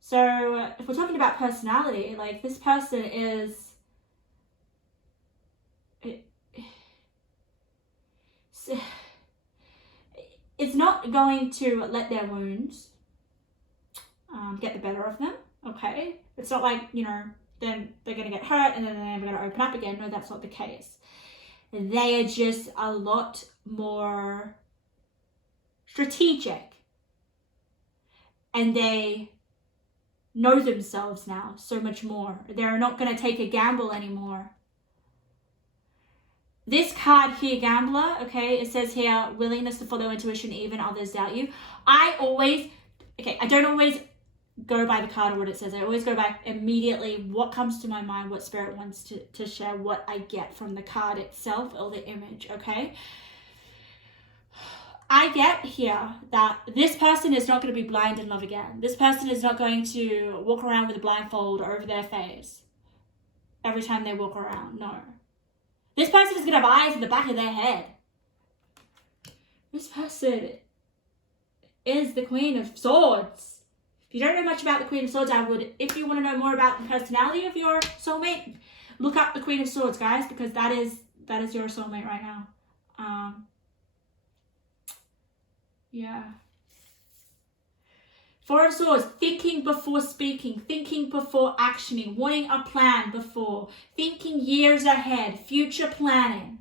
So if we're talking about personality, like this person is, it's not going to let their wounds get the better of them, okay? It's not like, you know, then they're going to get hurt and then they're never going to open up again. No, that's not the case. They are just a lot more strategic, and they know themselves now so much more. They're not going to take a gamble anymore. This card here, gambler, okay, it says here, willingness to follow intuition even others doubt you. I don't always go by the card or what it says. I always go back immediately what comes to my mind, what spirit wants to share, what I get from the card itself or the image, okay? I get here that this person is not going to be blind in love again. This person is not going to walk around with a blindfold over their face every time they walk around. No. This person is going to have eyes in the back of their head. This person is the Queen of Swords. If you don't know much about the Queen of Swords, if you want to know more about the personality of your soulmate, look up the Queen of Swords, guys, because that is your soulmate right now. Yeah. Four of Swords, thinking before speaking, thinking before actioning, wanting a plan before, thinking years ahead, future planning.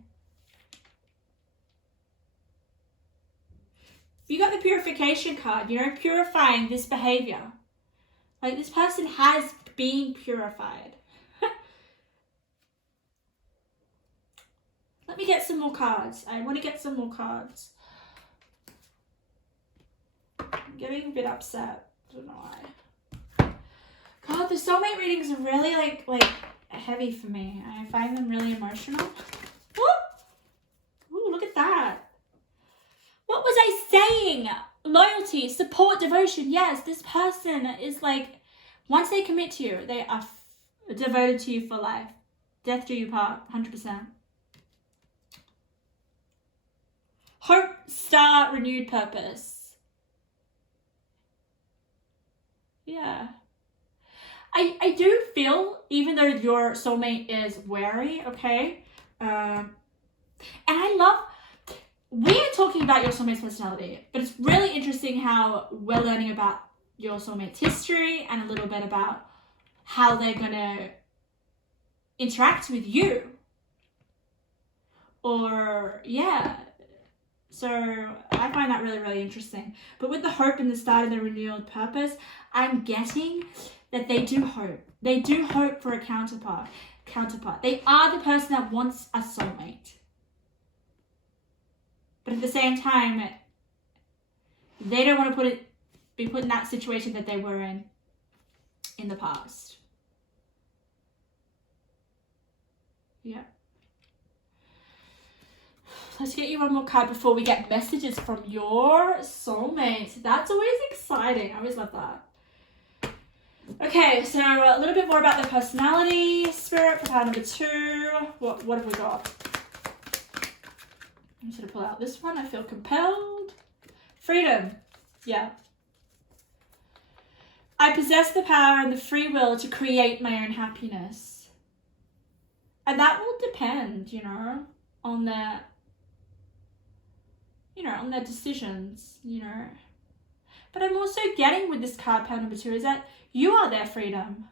You got the purification card, you know, purifying this behavior. Like this person has been purified. Let me get some more cards. I want to get some more cards. I'm getting a bit upset. I don't know why. God, the soulmate readings are really like heavy for me. I find them really emotional. Ooh, look at that. What was I saying? Loyalty, support, devotion. Yes, this person is like, once they commit to you, they are devoted to you for life. Death do you part, 100%. Hope, star, renewed purpose. Yeah. I do feel, even though your soulmate is wary, okay? And I love, we are talking about your soulmate's personality, but it's really interesting how we're learning about your soulmate's history and a little bit about how they're going to interact with you. Or, yeah. So I find that really, really interesting. But with the hope and the start of the renewed purpose, I'm getting that they do hope. They do hope for a counterpart. They are the person that wants a soulmate. But at the same time, they don't want to be put in that situation that they were in the past. Yeah. Let's get you one more card before we get messages from your soulmate. That's always exciting. I always love that. Okay, so a little bit more about their personality. Spirit for card number 2. What have we got? I'm just going to pull out this one. I feel compelled. Freedom. Yeah. I possess the power and the free will to create my own happiness. And that will depend, on their decisions, But I'm also getting with this card, pile number 2, is that you are their freedom.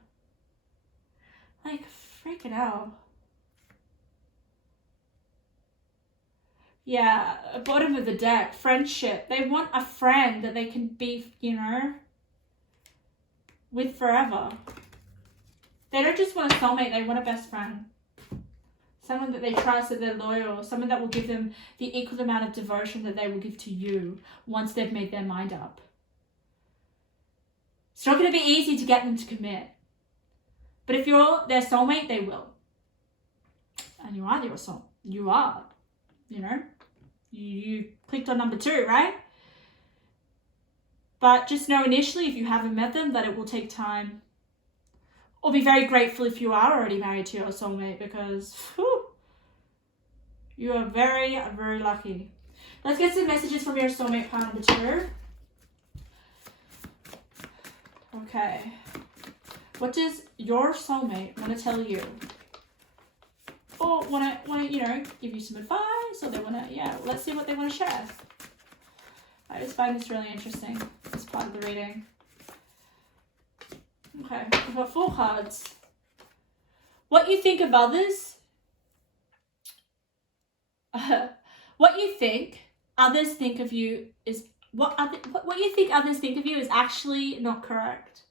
Like, freaking out. Yeah, bottom of the deck, friendship. They want a friend that they can be, with forever. They don't just want a soulmate, they want a best friend. Someone that they trust, that they're loyal, someone that will give them the equal amount of devotion that they will give to you once they've made their mind up. It's not going to be easy to get them to commit. But if you're their soulmate, they will. And you are your soul. You are, You clicked on number 2, right? But just know initially, if you haven't met them, that it will take time. Or be very grateful if you are already married to your soulmate, because you are very, very lucky. Let's get some messages from your soulmate, part number 2. Okay. What does your soulmate want to tell you? Or want to, give you some advice, or they want to, let's see what they want to share. I just find this really interesting, this part of the reading. Okay, we've got 4 cards. What you think of others, what you think others think of you is, what you think others think of you is actually not correct.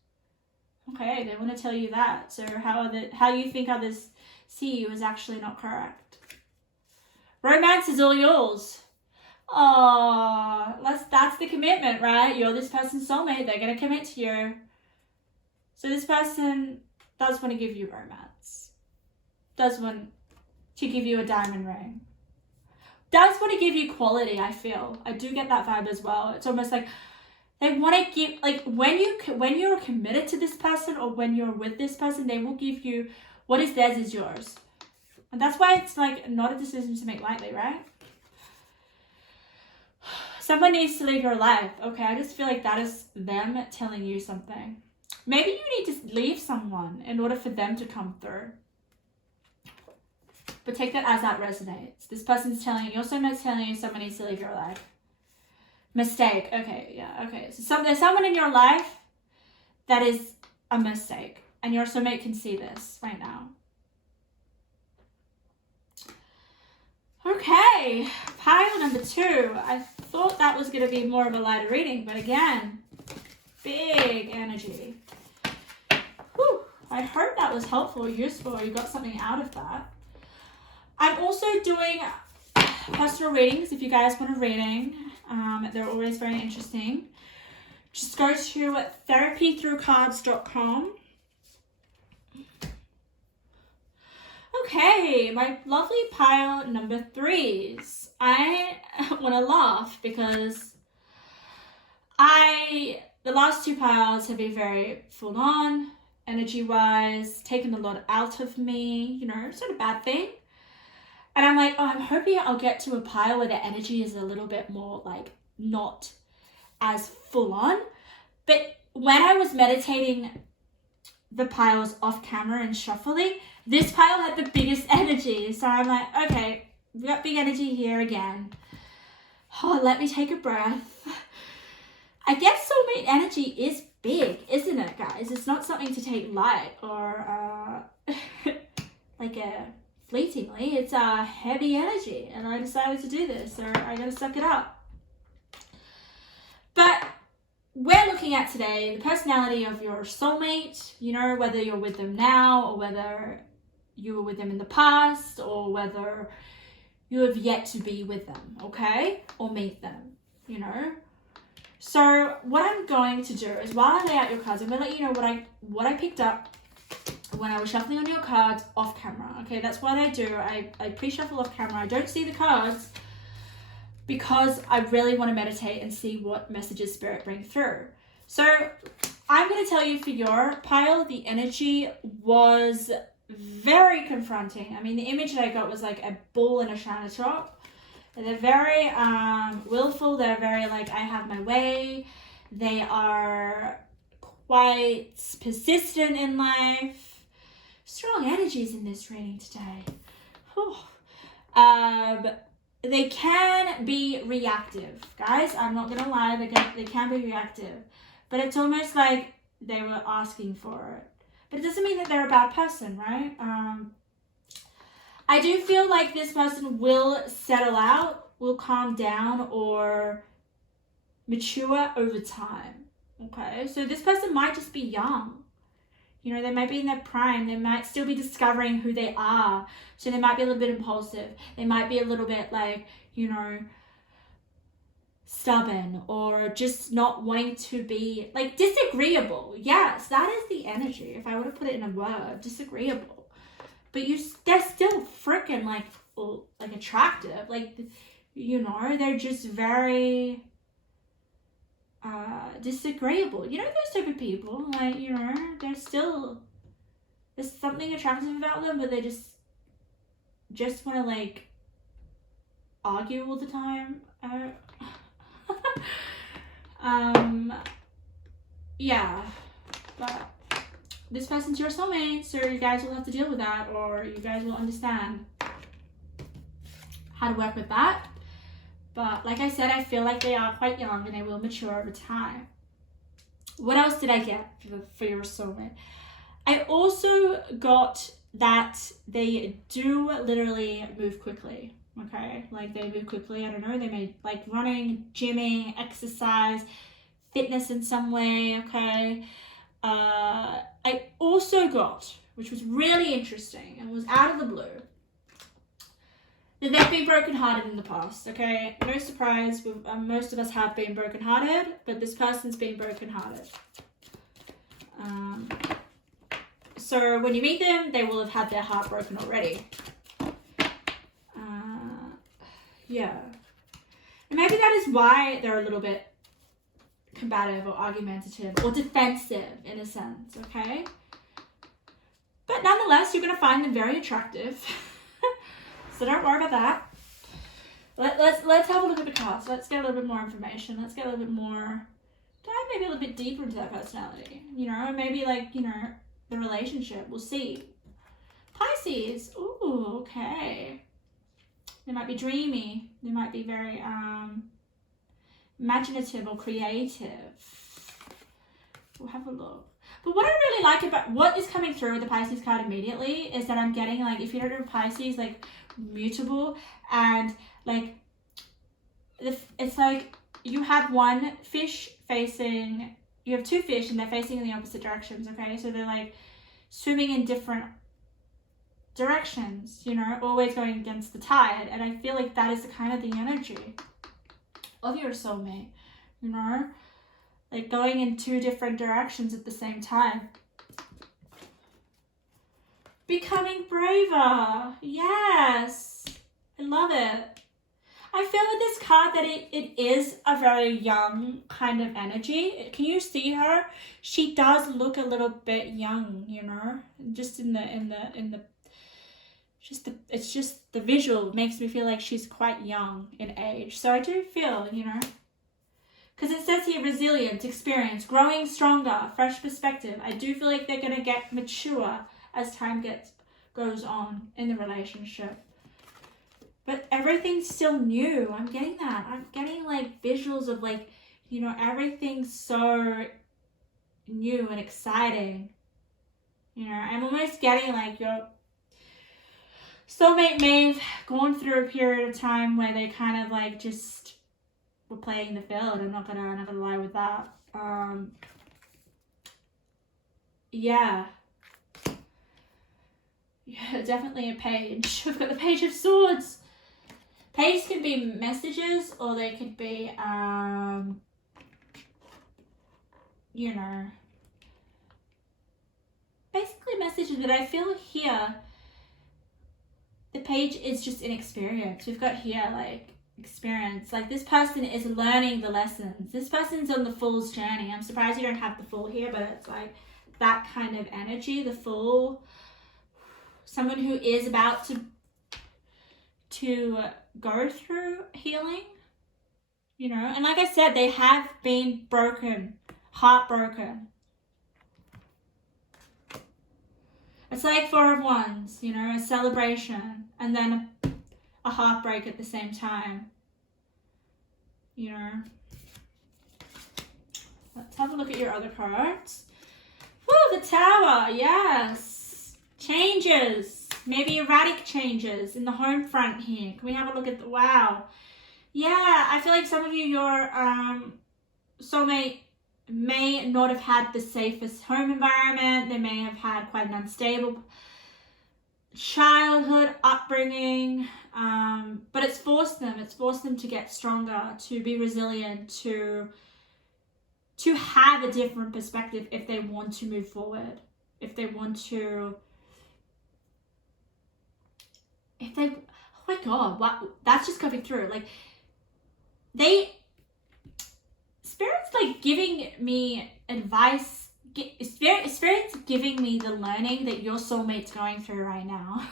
Okay, they want to tell you that. So how you think others see you is actually not correct. Romance is all yours. Oh, that's the commitment, right? You're this person's soulmate. They're going to commit to you. So this person does want to give you romance. Does want to give you a diamond ring. Does want to give you quality, I feel. I do get that vibe as well. It's almost like they want to give, like when you're committed to this person or when you're with this person, they will give you what is theirs is yours. And that's why it's like not a decision to make lightly, right? Someone needs to leave your life. Okay, I just feel like that is them telling you something. Maybe you need to leave someone in order for them to come through. But take that as that resonates. This person's telling you, your soulmate's telling you someone needs to leave your life. Mistake. Okay, yeah, okay. So there's someone in your life that is a mistake. And your soulmate can see this right now. Okay, pile number 2. I thought that was going to be more of a lighter reading, but again, big energy. Whew, I hope that was helpful or useful, or you got something out of that. I'm also doing personal readings if you guys want a reading. They're always very interesting. Just go to therapythroughcards.com. Okay, my lovely pile number 3s. I want to laugh because the last 2 piles have been very full on, energy-wise, taken a lot out of me, it's not a bad thing. And I'm like, I'm hoping I'll get to a pile where the energy is a little bit more like not as full on. But when I was meditating the piles off camera and shuffling, this pile had the biggest energy. So I'm like, okay, we got big energy here again. Oh, let me take a breath. I guess soulmate energy is big, isn't it, guys? It's not something to take light or like a fleetingly. It's a heavy energy, and I decided to do this, so I gotta suck it up. But we're looking at today the personality of your soulmate, you know, whether you're with them now or whether you were with them in the past or whether you have yet to be with them, okay? Or meet them, you know? So what I'm going to do is while I lay out your cards, I'm going to let you know what I picked up when I was shuffling on your cards off camera, okay? That's what I do. I pre-shuffle off camera. I don't see the cards because I really want to meditate and see what messages Spirit bring through. So I'm going to tell you for your pile, the energy was very confronting. I mean, the image that I got was like a bull in a china shop. And they're very willful. They're very like, I have my way. They are quite persistent in life. Strong energies in this reading today. They can be reactive, guys. I'm not gonna lie, they can be reactive, but it's almost like they were asking for it. But it doesn't mean that they're a bad person, right? I do feel like this person will settle out, will calm down, or mature over time. Okay, so this person might just be young. You know, they might be in their prime. They might still be discovering who they are. So they might be a little bit impulsive. They might be a little bit like, you know, stubborn or just not wanting to be like disagreeable. Yes, that is the energy. If I were to put it in a word, disagreeable. But they're still freaking like attractive. Like, you know, they're just very disagreeable. You know, those type of people, like, you know, there's something attractive about them, but they just want to like argue all the time. Yeah, but this person's your soulmate, so you guys will have to deal with that, or you guys will understand how to work with that. But like I said, I feel like they are quite young and they will mature over time. What else did I get for your soulmate? I also got that they do literally move quickly, okay? Like they move quickly, I don't know, they may like running, gymming, exercise, fitness in some way, okay? I also got, which was really interesting and was out of the blue, that they've been brokenhearted in the past, okay? No surprise, most of us have been brokenhearted, but this person's been brokenhearted. So when you meet them, they will have had their heart broken already. Yeah. And maybe that is why they're a little bit combative or argumentative or defensive in a sense, okay? But nonetheless, you're going to find them very attractive. So don't worry about that. Let's have a look at the cards. Let's get a little bit more information. Let's get a little bit more, dive maybe a little bit deeper into that personality. You know, maybe like, you know, the relationship. We'll see. Pisces. Ooh, okay. They might be dreamy. They might be very imaginative or creative. We'll have a look. But what I really like about what is coming through with the Pisces card immediately is that I'm getting, like, if you don't know Pisces, like, mutable, and like it's like you have one fish facing, you have two fish and they're facing in the opposite directions, okay? So they're like swimming in different directions, you know, always going against the tide. And I feel like that is the kind of the energy of your soulmate, you know, like going in two different directions at the same time. Becoming braver. Yes. I love it. I feel with this card that it is a very young kind of energy. Can you see her? She does look a little bit young, you know, just it's just the visual makes me feel like she's quite young in age. So I do feel, you know, Because it says here resilient, experience, growing stronger, fresh perspective. I do feel like they're going to get mature as time goes on in the relationship. But everything's still new. I'm getting that. I'm getting like visuals of like, you know, everything's so new and exciting. You know, I'm almost getting like your soulmate may have gone through a period of time where they kind of like just were playing the field. I'm not gonna lie with that. Yeah, definitely a page. We've got the Page of Swords. Pages can be messages, or they could be, you know, basically messages. But I feel here, the page is just inexperience. We've got here, like, experience. Like, this person is learning the lessons. This person's on the Fool's journey. I'm surprised you don't have the Fool here, but it's like that kind of energy, the Fool. Someone who is about to go through healing, you know. And like I said, they have been broken, heartbroken. It's like Four of Wands, you know, a celebration and then a heartbreak at the same time, you know. Let's have a look at your other cards. Woo, the Tower, yes. Changes. Maybe erratic changes in the home front here. Can we have a look at the, wow. Yeah, I feel like some of you, your soulmate may not have had the safest home environment. They may have had quite an unstable childhood upbringing, but it's forced them to get stronger, to be resilient, to have a different perspective if they want to move forward, if they want to, if they, oh my god, what, that's just coming through. Like, Spirit's like giving me advice, Spirit's giving me the learning that your soulmate's going through right now.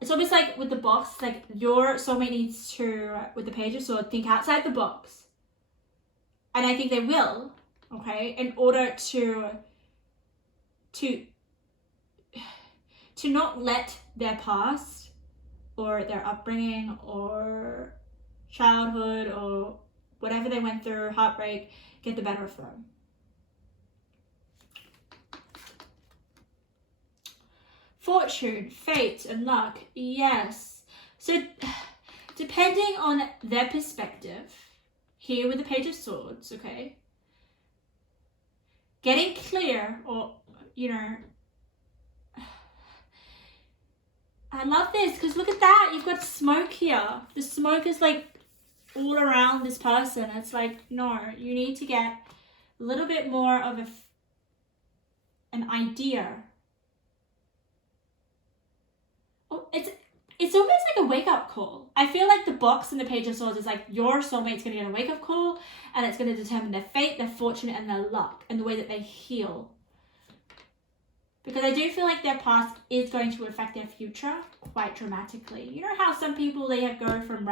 It's almost like with the box, like your soulmate needs to, with the Page of Swords, think outside the box. And I think they will, okay, in order to not let their past or their upbringing or childhood or whatever they went through, heartbreak, get the better of them. Fortune, fate, and luck, yes. So depending on their perspective, here with the Page of Swords, okay, getting clear, or, you know, I love this because look at that. You've got smoke here. The smoke is like all around this person. It's like, no, you need to get a little bit more of an idea. Oh, it's almost like a wake-up call. I feel like the box in the Page of Swords is like your soulmate's going to get a wake-up call, and it's going to determine their fate, their fortune, and their luck, and the way that they heal. Because I do feel like their past is going to affect their future quite dramatically. You know how some people, they go from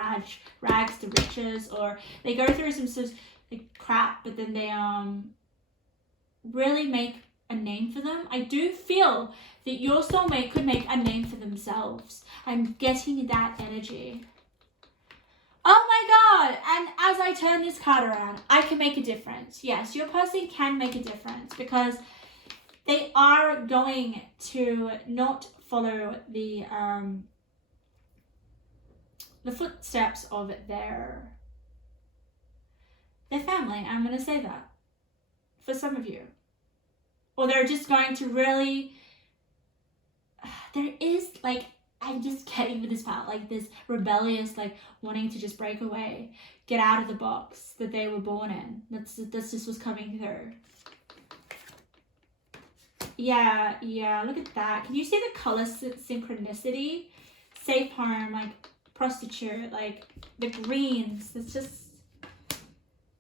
rags to riches, or they go through some sort of like crap, but then they really make a name for them. I do feel that your soulmate could make a name for themselves. I'm getting that energy. Oh my god! And as I turn this card around, I can make a difference. Yes, your person can make a difference because they are going to not follow the footsteps of their family. I'm going to say that for some of you. Or they're just going to really, there is like, I'm just getting with this part, like this rebellious, like wanting to just break away, get out of the box that they were born in. That's just what's coming through. Yeah, look at that. Can you see the color synchronicity? Safe home, like prostitute, like the greens. It's just,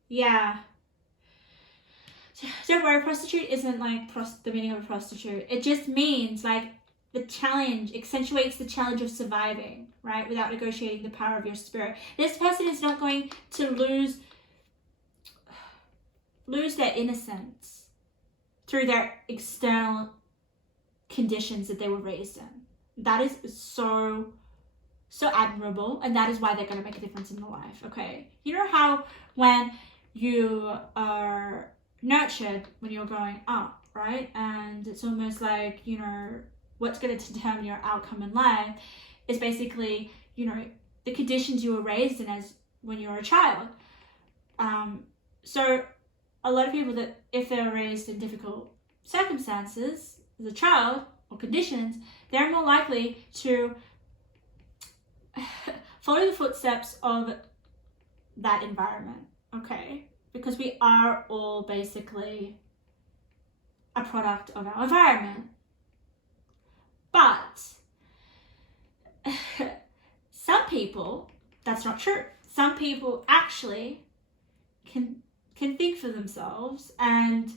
yeah. Don't worry, prostitute isn't like the meaning of a prostitute. It just means like the challenge, accentuates the challenge of surviving, right? Without negotiating the power of your spirit. This person is not going to lose their innocence through their external conditions that they were raised in. That is so admirable, and that is why they're going to make a difference in their life, okay? You know how when you are nurtured when you're growing up, right? And it's almost like, you know, what's going to determine your outcome in life is basically, you know, the conditions you were raised in as when you were a child. So a lot of people that, if they were raised in difficult circumstances as a child or conditions, they're more likely to follow the footsteps of that environment, okay? Because we are all basically a product of our environment. But some people, that's not true. Some people actually can think for themselves and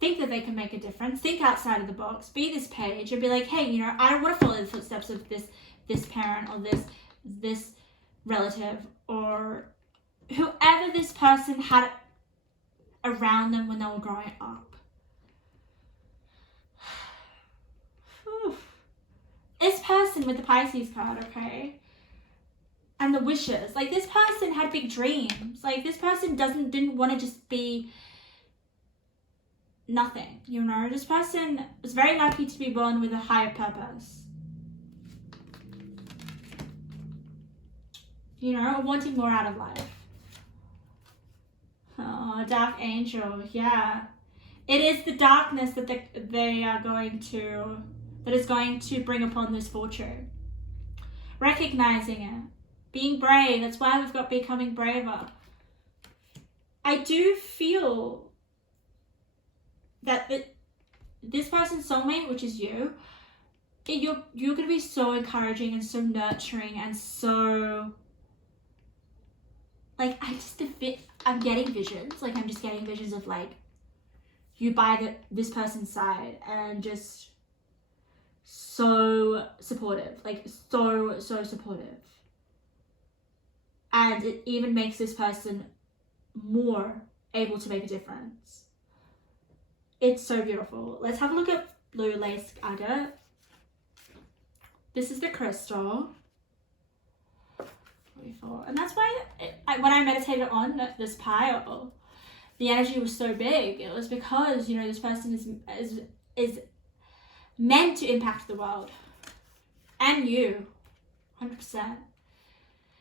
think that they can make a difference, think outside of the box, be this page and be like, hey, you know, I don't want to follow the footsteps of this parent or this relative or whoever this person had around them when they were growing up. This person with the Pisces card, okay, and the wishes, like this person had big dreams. Like this person didn't want to just be nothing, you know. This person was very lucky to be born with a higher purpose, you know, wanting more out of life. Oh, dark angel, yeah. It is the darkness that they are going to, that is going to bring upon this fortune. Recognizing it, being brave. That's why we've got becoming braver. I do feel that this person's soulmate, which is you're going to be so encouraging and so nurturing and so, like, I'm getting visions. Like, I'm just getting visions of, like, you by this person's side and just so supportive. Like, so supportive. And it even makes this person more able to make a difference. It's so beautiful. Let's have a look at blue lace agate. This is the crystal. And that's why when I meditated on this pile, the energy was so big. It was because, you know, this person is meant to impact the world. And you. 100%.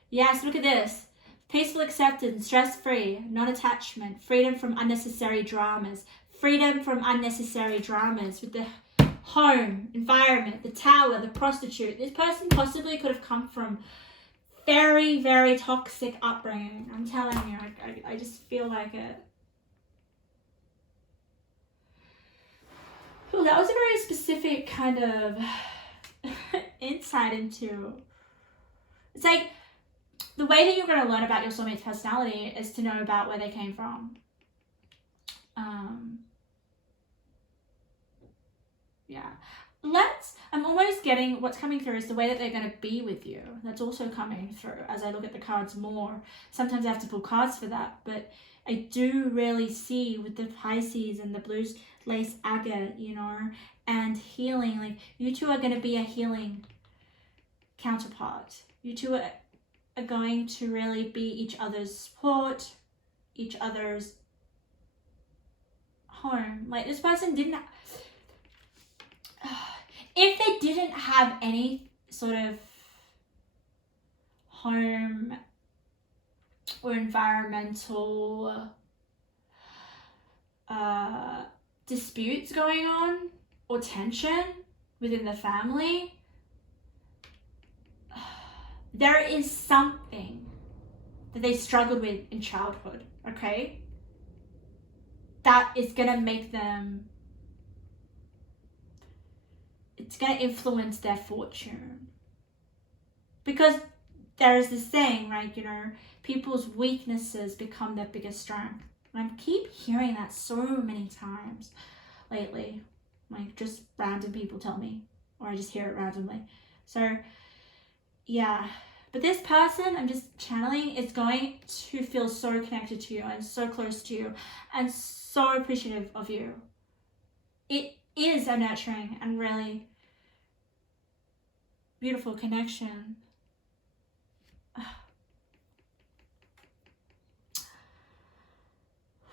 Yes, look at this. Peaceful acceptance, stress-free, non-attachment, freedom from unnecessary dramas. Freedom from unnecessary dramas with the home, environment, the tower, the prostitute. This person possibly could have come from very, very toxic upbringing. I'm telling you, I just feel like it. Ooh, that was a very specific kind of insight into... It's like, the way that you're going to learn about your soulmate's personality is to know about where they came from. Yeah. I'm almost getting what's coming through is the way that they're going to be with you. That's also coming through as I look at the cards more. Sometimes I have to pull cards for that, but I do really see with the Pisces and the blue lace agate, you know, and healing. Like, you two are going to be a healing counterpart. You two are going to really be each other's support, each other's home. Like, this person didn't... If they didn't have any sort of home or environmental disputes going on or tension within the family, there is something that they struggled with in childhood, okay? That is going to make them... It's going to influence their fortune. Because there is this saying, right, you know, people's weaknesses become their biggest strength. And I keep hearing that so many times lately. Like, just random people tell me or I just hear it randomly. So yeah, but this person I'm just channeling is going to feel so connected to you and so close to you and so appreciative of you. It is a nurturing and really beautiful connection.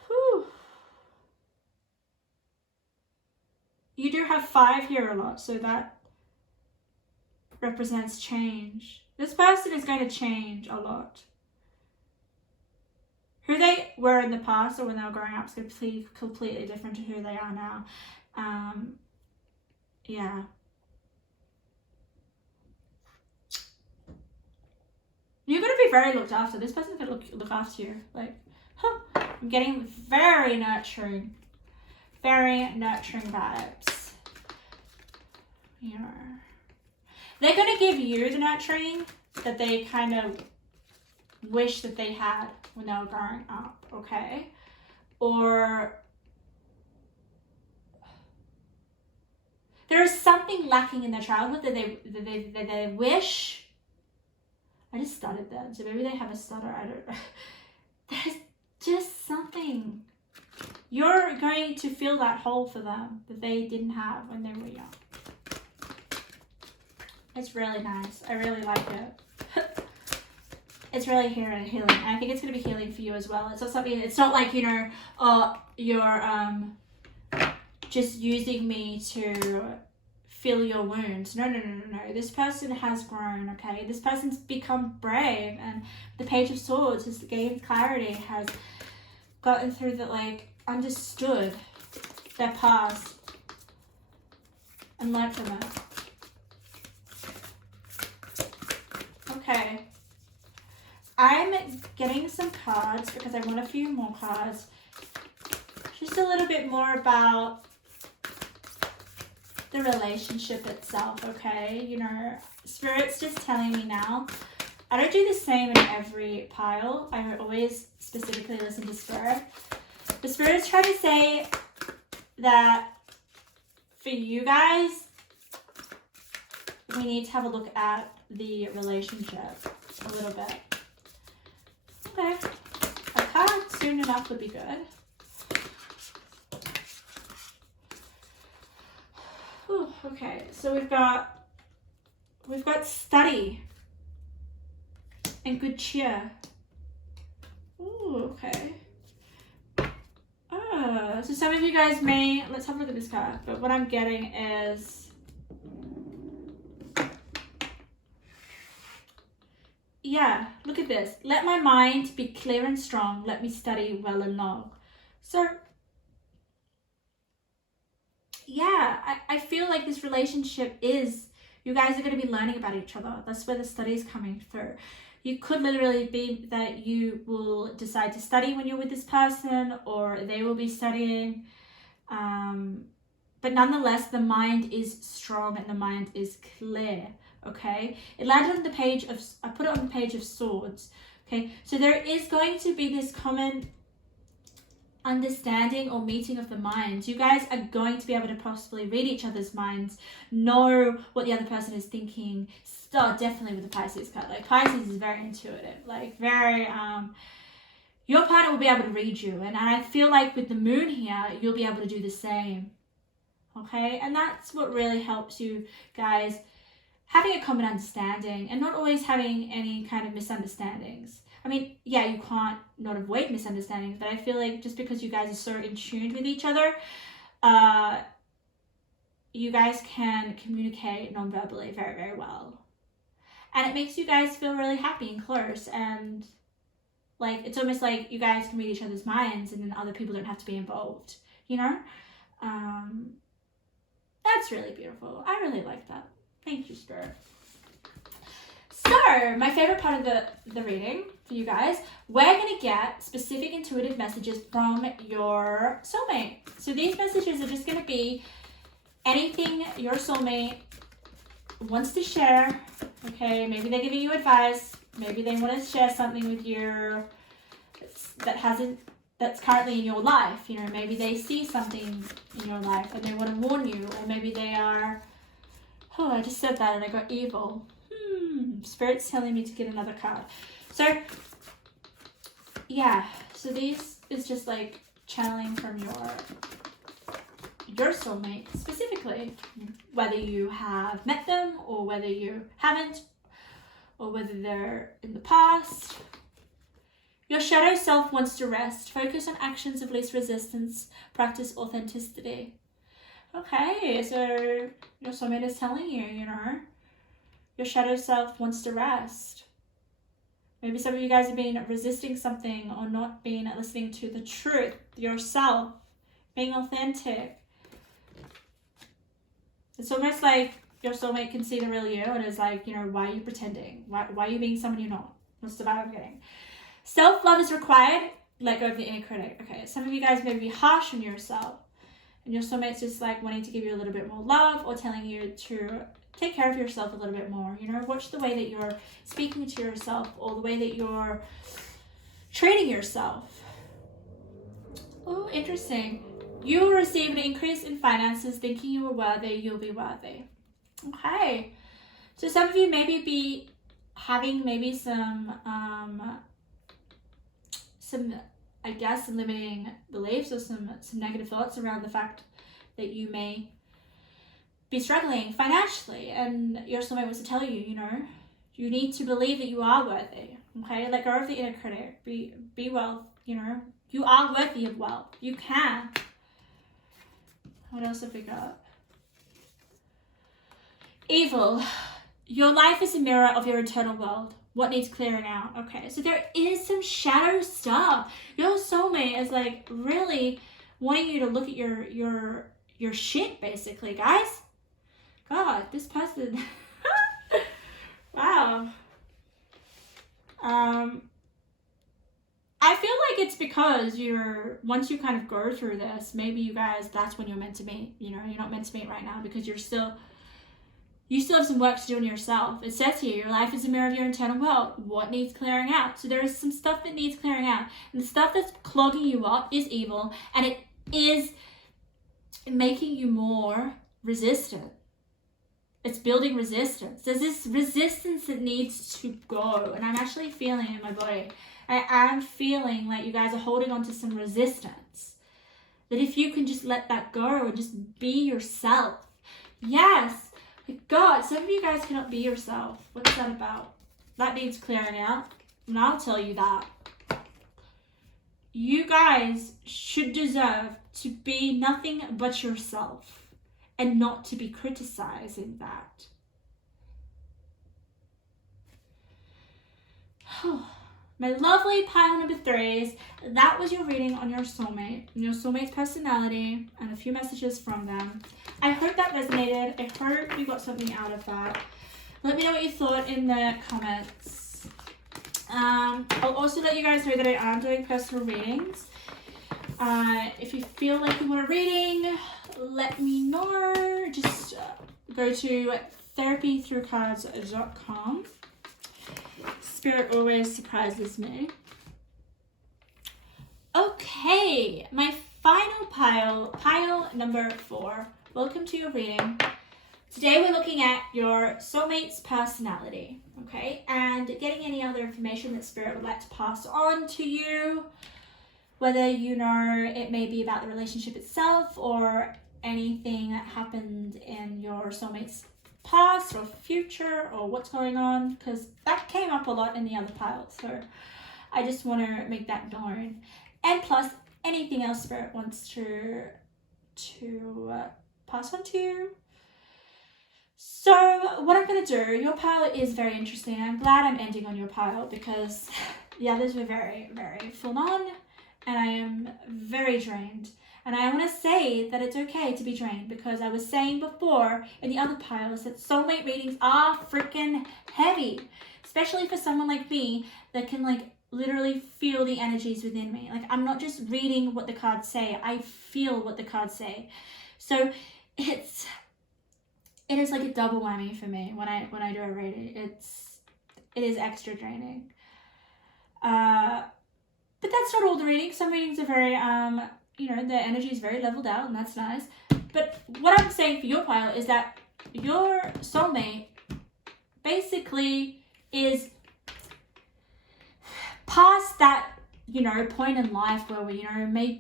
Whew. You do have 5 here a lot, so that represents change. This person is going to change a lot. Who they were in the past or when they were growing up is going to be completely different to who they are now. Yeah. You're going to be very looked after. This person's going to look after you. Like, I'm getting very nurturing vibes. Yeah. They're going to give you the nurturing that they kind of wish that they had when they were growing up, okay? Or there is something lacking in their childhood that they wish. I just stuttered then, so maybe they have a stutter. I don't know. There's just something. You're going to fill that hole for them that they didn't have when they were young. It's really nice. I really like it. It's really healing. And I think it's going to be healing for you as well. It's not something, it's not like, you know, you're just using me to fill your wounds. No. This person has grown, okay? This person's become brave, and the Page of Swords has gained clarity, has gotten through that, like, understood their past and learned from it. Okay. I'm getting some cards because I want a few more cards. Just a little bit more about the relationship itself, okay? You know, Spirit's just telling me now. I don't do the same in every pile. I always specifically listen to Spirit. The Spirit is trying to say that for you guys, we need to have a look at the relationship a little bit. Okay. A card soon enough would be good. Whew, okay, so we've got study and good cheer. Ooh, okay. So some of you guys may, let's have a look at this card, but what I'm getting is, yeah, look at this. Let my mind be clear and strong. Let me study well and long. So, yeah, I feel like this relationship is, you guys are going to be learning about each other. That's where the study is coming through. You could literally be that you will decide to study when you're with this person, or they will be studying. But nonetheless, the mind is strong and the mind is clear. Okay, it landed on the page of, I put it on the Page of Swords. Okay, so there is going to be this common understanding or meeting of the minds. You guys are going to be able to possibly read each other's minds, know what the other person is thinking. Start definitely with the Pisces card. Like, Pisces is very intuitive, like very, your partner will be able to read you. And I feel like with the moon here, you'll be able to do the same. Okay, and that's what really helps you guys having a common understanding and not always having any kind of misunderstandings. I mean, yeah, you can't not avoid misunderstandings, but I feel like just because you guys are so in tune with each other, you guys can communicate non-verbally very, very well. And it makes you guys feel really happy and close, and like, it's almost like you guys can read each other's minds and then other people don't have to be involved, you know? That's really beautiful. I really like that. Thank you, Spirit. So, my favorite part of the reading for you guys, we're going to get specific intuitive messages from your soulmate. So these messages are just going to be anything your soulmate wants to share. Okay, maybe they're giving you advice. Maybe they want to share something with you that's currently in your life. You know, maybe they see something in your life and they want to warn you, or maybe they are Oh, I just said that and I got evil. Spirit's telling me to get another card. So, yeah. So these is just like channeling from your soulmate specifically. Whether you have met them or whether you haven't, or whether they're in the past. Your shadow self wants to rest. Focus on actions of least resistance. Practice authenticity. Okay, so your soulmate is telling you, you know, your shadow self wants to rest. Maybe some of you guys have been resisting something or not been listening to the truth, yourself, being authentic. It's almost like your soulmate can see the real you and is like, you know, why are you pretending? Why are you being someone you're not? That's the vibe I'm getting. Self-love is required. Let go of the inner critic. Okay, some of you guys may be harsh on yourself. And your soulmate's just like wanting to give you a little bit more love or telling you to take care of yourself a little bit more. You know, watch the way that you're speaking to yourself or the way that you're treating yourself. Oh, interesting. You will receive an increase in finances. Thinking you are worthy, you'll be worthy. Okay. So some of you maybe be having maybe some I guess some limiting beliefs or some negative thoughts around the fact that you may be struggling financially, and your soulmate wants to tell you, you know, you need to believe that you are worthy. Okay, let go of the inner critic. Be wealth. You know, you are worthy of wealth. You can. What else have we got? Evil. Your life is a mirror of your internal world. What needs clearing out? Okay, so there is some shadow stuff. Your soulmate is like really wanting you to look at your shit, basically, guys. God, this person. Wow. I feel like it's because once you kind of go through this, maybe you guys, that's when you're meant to meet. You know, you're not meant to meet right now because you still have some work to do on yourself. It says here, your life is a mirror of your internal world. What needs clearing out? So there is some stuff that needs clearing out. And the stuff that's clogging you up is evil. And it is making you more resistant. It's building resistance. There's this resistance that needs to go. And I'm actually feeling it in my body. I am feeling like you guys are holding on to some resistance. That if you can just let that go and just be yourself. Yes. God, some of you guys cannot be yourself. What's that about? That needs clearing out. And I'll tell you that. You guys should deserve to be nothing but yourself and not to be criticizing that. My lovely pile number 3s, that was your reading on your soulmate, and your soulmate's personality, and a few messages from them. I hope that resonated. I hope you got something out of that. Let me know what you thought in the comments. I'll also let you guys know that I am doing personal readings. If you feel like you want a reading, let me know. Just go to therapythroughcards.com. Spirit always surprises me. Okay, my final pile number 4. Welcome to your reading. Today we're looking at your soulmate's personality, okay? And getting any other information that Spirit would like to pass on to you, whether you know it may be about the relationship itself or anything that happened in your soulmate's past or future or what's going on, because that came up a lot in the other pile, so I just want to make that known. And plus anything else Spirit wants to pass on to you. So what I'm going to do, your pile is very interesting. I'm glad I'm ending on your pile because the others were very, very full on and I am very drained. And I want to say that it's okay to be drained because I was saying before in the other piles that soulmate readings are freaking heavy, especially for someone like me that can like literally feel the energies within me. Like I'm not just reading what the cards say, I feel what the cards say. So it is like a double whammy for me when I do a reading. It is extra draining. But that's not all the readings. Some readings are very the energy is very leveled out and that's nice. But what I'm saying for your pile is that your soulmate basically is past that, you know, point in life where we, you know,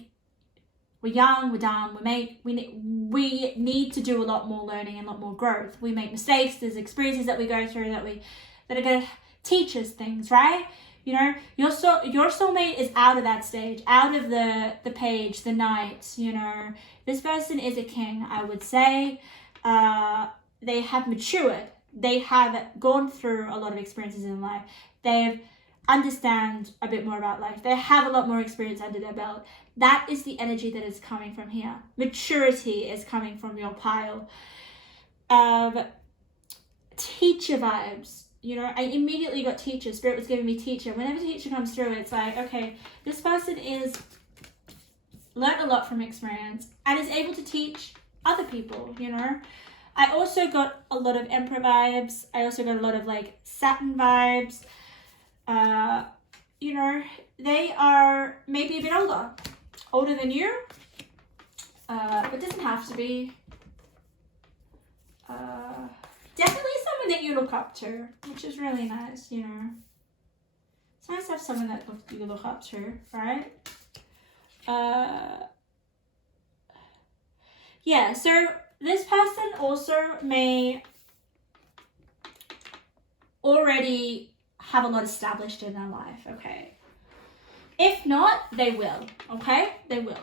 we're young, we're dumb, we need to do a lot more learning and a lot more growth. We make mistakes, there's experiences that we go through that are going to teach us things, right? You know, your soulmate is out of that stage, out of the page, the knight, you know. This person is a king, I would say. They have matured. They have gone through a lot of experiences in life. They understand a bit more about life. They have a lot more experience under their belt. That is the energy that is coming from here. Maturity is coming from your pile. Teacher vibes. You know, I immediately got teacher. Spirit was giving me teacher. Whenever teacher comes through, it's like, okay, this person is learned a lot from experience and is able to teach other people, you know. I also got a lot of Emperor vibes. I also got a lot of like Saturn vibes. You know, they are maybe a bit older than you, but doesn't have to be. Definitely someone that you look up to, which is really nice, you know. It's nice to have someone that you look up to, right? Yeah, so this person also may already have a lot established in their life, okay? If not, they will, okay? They will.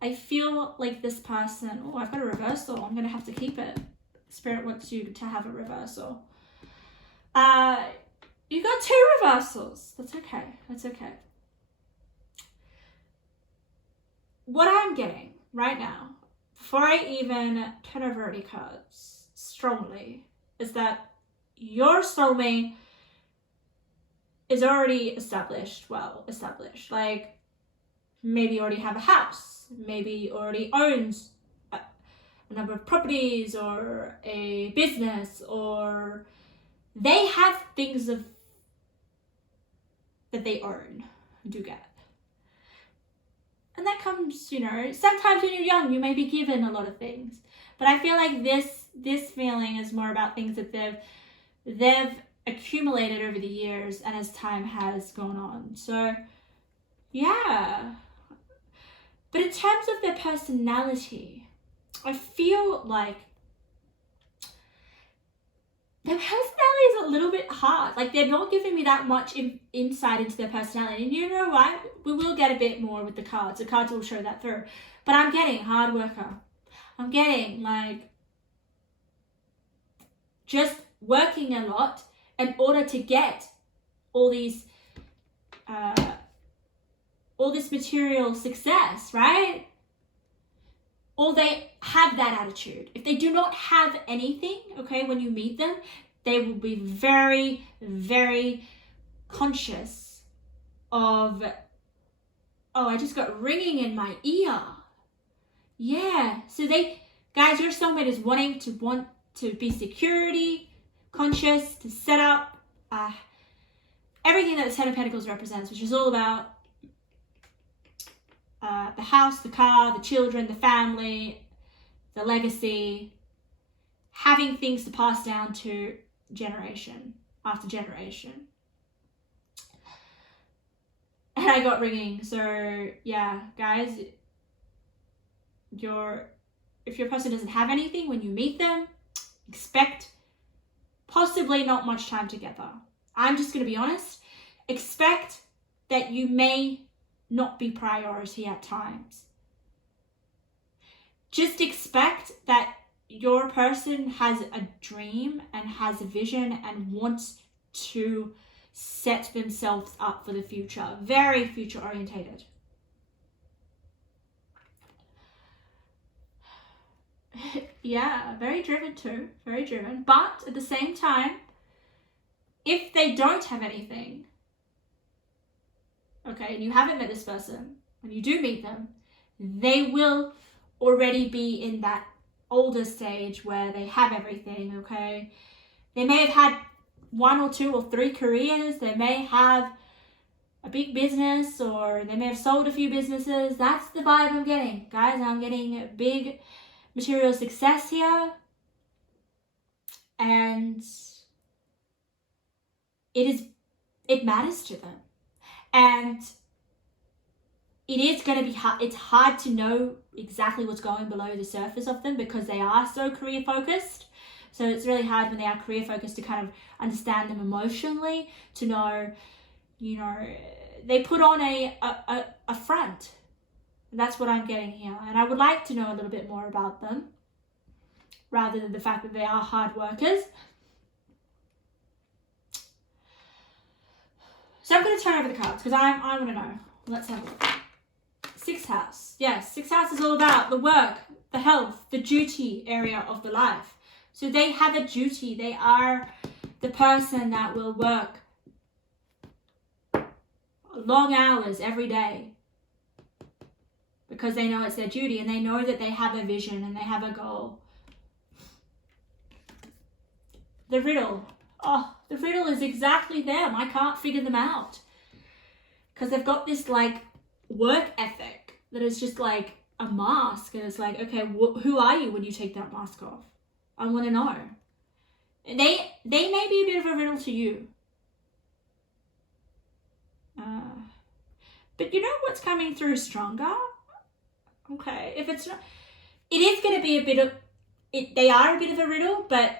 I feel like this person, oh, I've got a reversal. I'm going to have to keep it. Spirit wants you to have a reversal. You got 2 reversals. That's okay. That's okay. What I'm getting right now, before I even turn over any cards strongly, is that your soulmate is already well established. Like, maybe already have a house, maybe already owns a number of properties or a business, or they have things that they own, do get. And that comes, you know, sometimes when you're young, you may be given a lot of things. But I feel like this feeling is more about things that they've accumulated over the years and as time has gone on. So, yeah. But in terms of their personality, I feel like their personality is a little bit hard. Like, they're not giving me that much insight into their personality. And you know what? We will get a bit more with the cards. The cards will show that through. But I'm getting hard worker. I'm getting, like, just working a lot in order to get all this material success, right? Or they have that attitude. If they do not have anything, okay, when you meet them, they will be very, very conscious of, oh, I just got ringing in my ear. Yeah, so guys, your soulmate is want to be security conscious, to set up everything that the Ten of Pentacles represents, which is all about the house, the car, the children, the family, the legacy, having things to pass down to generation after generation. And I got ringing, so yeah, guys, if your person doesn't have anything when you meet them, expect possibly not much time together. I'm just going to be honest. Expect that you may not be priority at times. Just expect that your person has a dream and has a vision and wants to set themselves up for the future. Very future orientated. Yeah, very driven too. Very driven. But at the same time, if they don't have anything, okay, and you haven't met this person, and you do meet them, they will already be in that older stage where they have everything, okay? They may have had 1 or 2 or 3 careers. They may have a big business, or they may have sold a few businesses. That's the vibe I'm getting. Guys, I'm getting big material success here. and it matters to them. And it is going to be hard. It's hard to know exactly what's going below the surface of them because they are so career focused. So it's really hard when they are career focused to kind of understand them emotionally, to know, they put on a front. And that's what I'm getting here. And I would like to know a little bit more about them, rather than the fact that they are hard workers. So I'm going to turn over the cards because I want to know. Let's have a look. Sixth house. Yes, sixth house is all about the work, the health, the duty area of the life. So they have a duty. They are the person that will work long hours every day because they know it's their duty, and they know that they have a vision and they have a goal. The riddle. Oh, the riddle is exactly them. I can't figure them out because they've got this like work ethic that is just like a mask, and it's like, okay, who are you when you take that mask off? I want to know. They may be a bit of a riddle to you, but you know what's coming through stronger? Okay, if it's not, it is going to be a bit of it. They are a bit of a riddle, but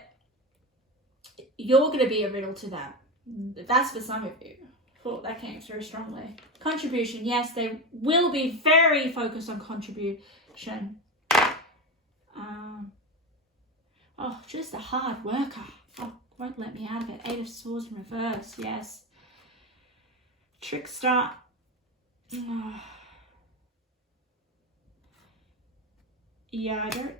you're going to be a riddle to them. That's for some of you. Oh, that came through strongly. Contribution. Yes, they will be very focused on contribution. Oh, just a hard worker. Oh, won't let me out of it. 8 of Swords in reverse. Yes. Trickster. Oh. Yeah, I don't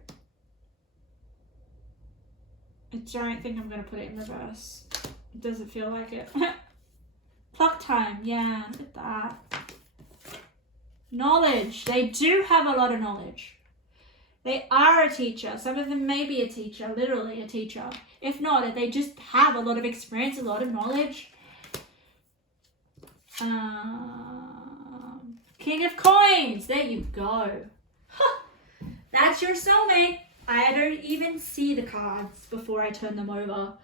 think I'm going to put it in reverse. It doesn't feel like it. Clock time. Yeah, look at that. Knowledge. They do have a lot of knowledge. They are a teacher. Some of them may be a teacher, literally a teacher. If not, they just have a lot of experience, a lot of knowledge. King of Coins. There you go. That's your soulmate. I don't even see the cards before I turn them over.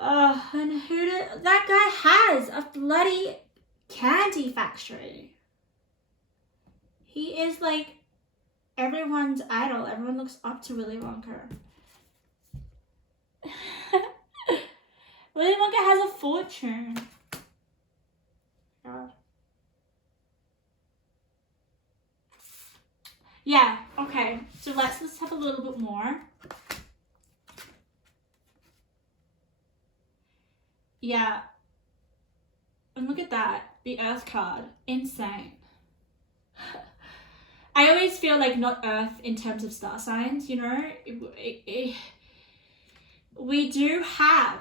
And that guy has a bloody candy factory. He is like everyone's idol. Everyone looks up to Willy Wonka. Willy Wonka has a fortune. God. Yeah, okay. So let's have a little bit more. Yeah. And look at that. The Earth card. Insane. I always feel like not Earth in terms of star signs, we do have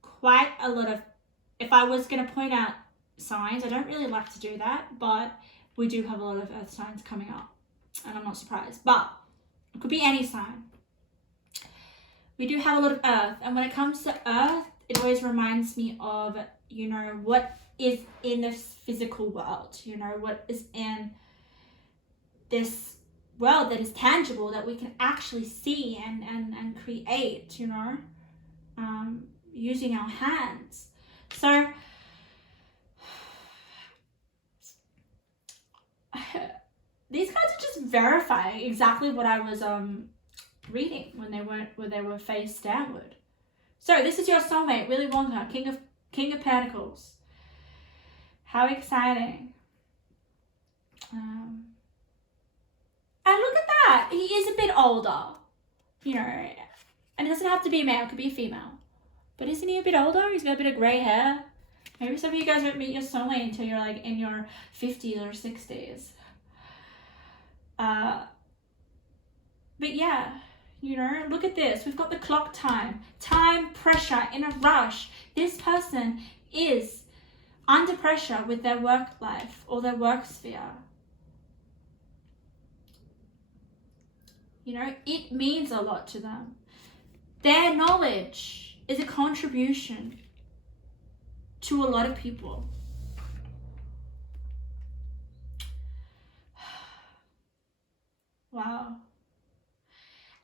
quite a lot of, if I was going to point out signs, I don't really like to do that, but we do have a lot of Earth signs coming up, and I'm not surprised, but it could be any sign. We do have a lot of Earth, and when it comes to Earth, it always reminds me of, what is in this physical world, what is in this world that is tangible, that we can actually see and create, using our hands. So these cards are just verifying exactly what I was reading when they were face downward. So this is your soulmate, Willy Wonka, King of Pentacles. How exciting. And look at that. He is a bit older, and it doesn't have to be a male, it could be a female. But isn't he a bit older? He's got a bit of grey hair. Maybe some of you guys won't meet your soulmate until you're like in your 50s or 60s. But yeah, look at this. We've got the clock time, pressure, in a rush. This person is under pressure with their work life or their work sphere. It means a lot to them. Their knowledge is a contribution to a lot of people. Wow.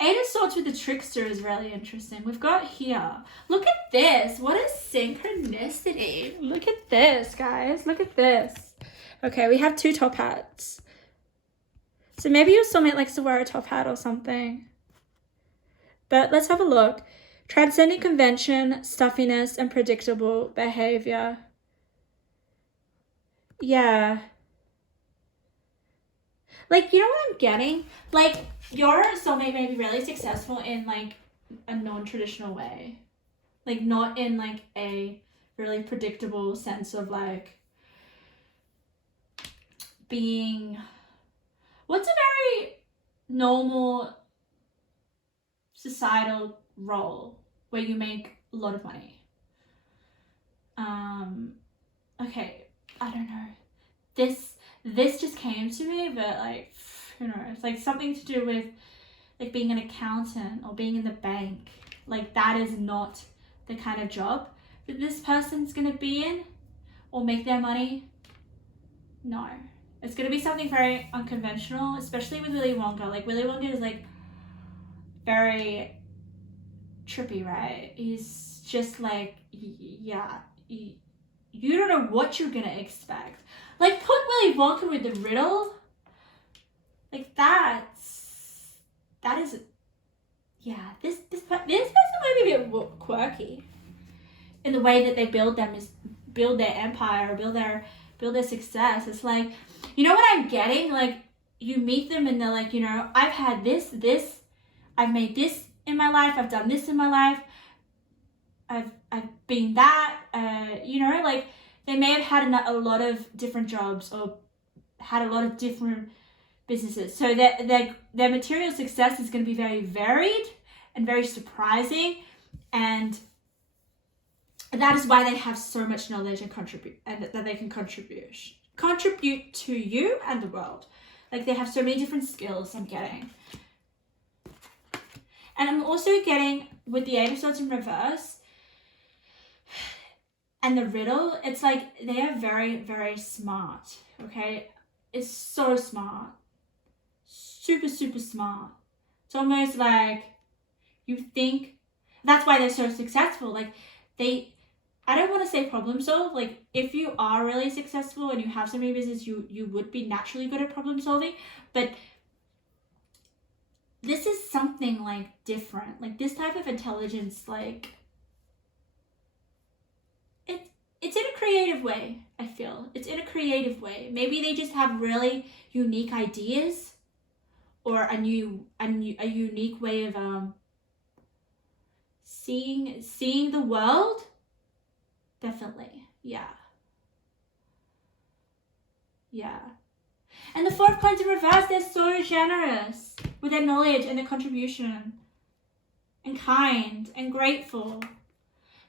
8 of Swords with the Trickster is really interesting. We've got here, look at this. What a synchronicity. Look at this, guys. Look at this. Okay, we have 2 top hats. So maybe your soulmate likes to wear a top hat or something. But let's have a look. Transcending convention, stuffiness, and predictable behavior. Yeah. Like, you know what I'm getting? Like, your soulmate may be really successful in, like, a non-traditional way. Like, not in, like, a really predictable sense of, like, being... What's a very normal societal role where you make a lot of money? Okay, I don't know. This just came to me, but like, who knows? Like something to do with like being an accountant or being in the bank. Like that is not the kind of job that this person's gonna be in or make their money. No. It's going to be something very unconventional, especially with Willy Wonka. Like, Willy Wonka is, like, very trippy, right? He's just, like, yeah, you don't know what you're going to expect. Like, put Willy Wonka with the riddle. Like, that is, yeah, this person might be a bit quirky in the way that they build their empire or build their success. It's like, you know what I'm getting? Like, you meet them and they're like, you know, I've had this, I've made this in my life, I've done this in my life, I've been that, you know, like, they may have had a lot of different jobs or had a lot of different businesses. So their material success is going to be very varied and very surprising, and that is why they have so much knowledge and that they can contribute to you and the world. Like they have so many different skills I'm getting. And I'm also getting with the 8 of Swords in reverse and the riddle, it's like they are very, very smart. Okay? It's so smart. Super, super smart. It's almost like you think that's why they're so successful. Like I don't want to say problem solve. Like if you are really successful and you have so many business, you would be naturally good at problem solving. But this is something like different. Like this type of intelligence, like it's in a creative way. I feel it's in a creative way. Maybe they just have really unique ideas, or a unique way of seeing the world. Definitely. Yeah. And the 4 of Coins in reverse, they're so generous with their knowledge and their contribution. And kind and grateful.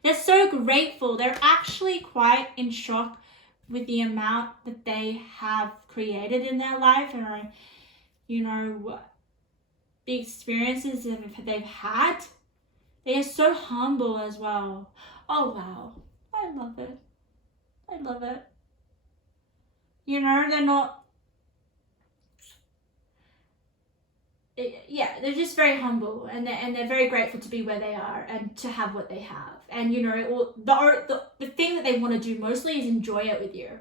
They're so grateful. They're actually quite in shock with the amount that they have created in their life, and you know, the experiences that they've had. They are so humble as well. Oh wow. I love it. I love it. You know, they're not... Yeah, they're just very humble, and they're very grateful to be where they are and to have what they have. And, you know, the thing that they want to do mostly is enjoy it with you.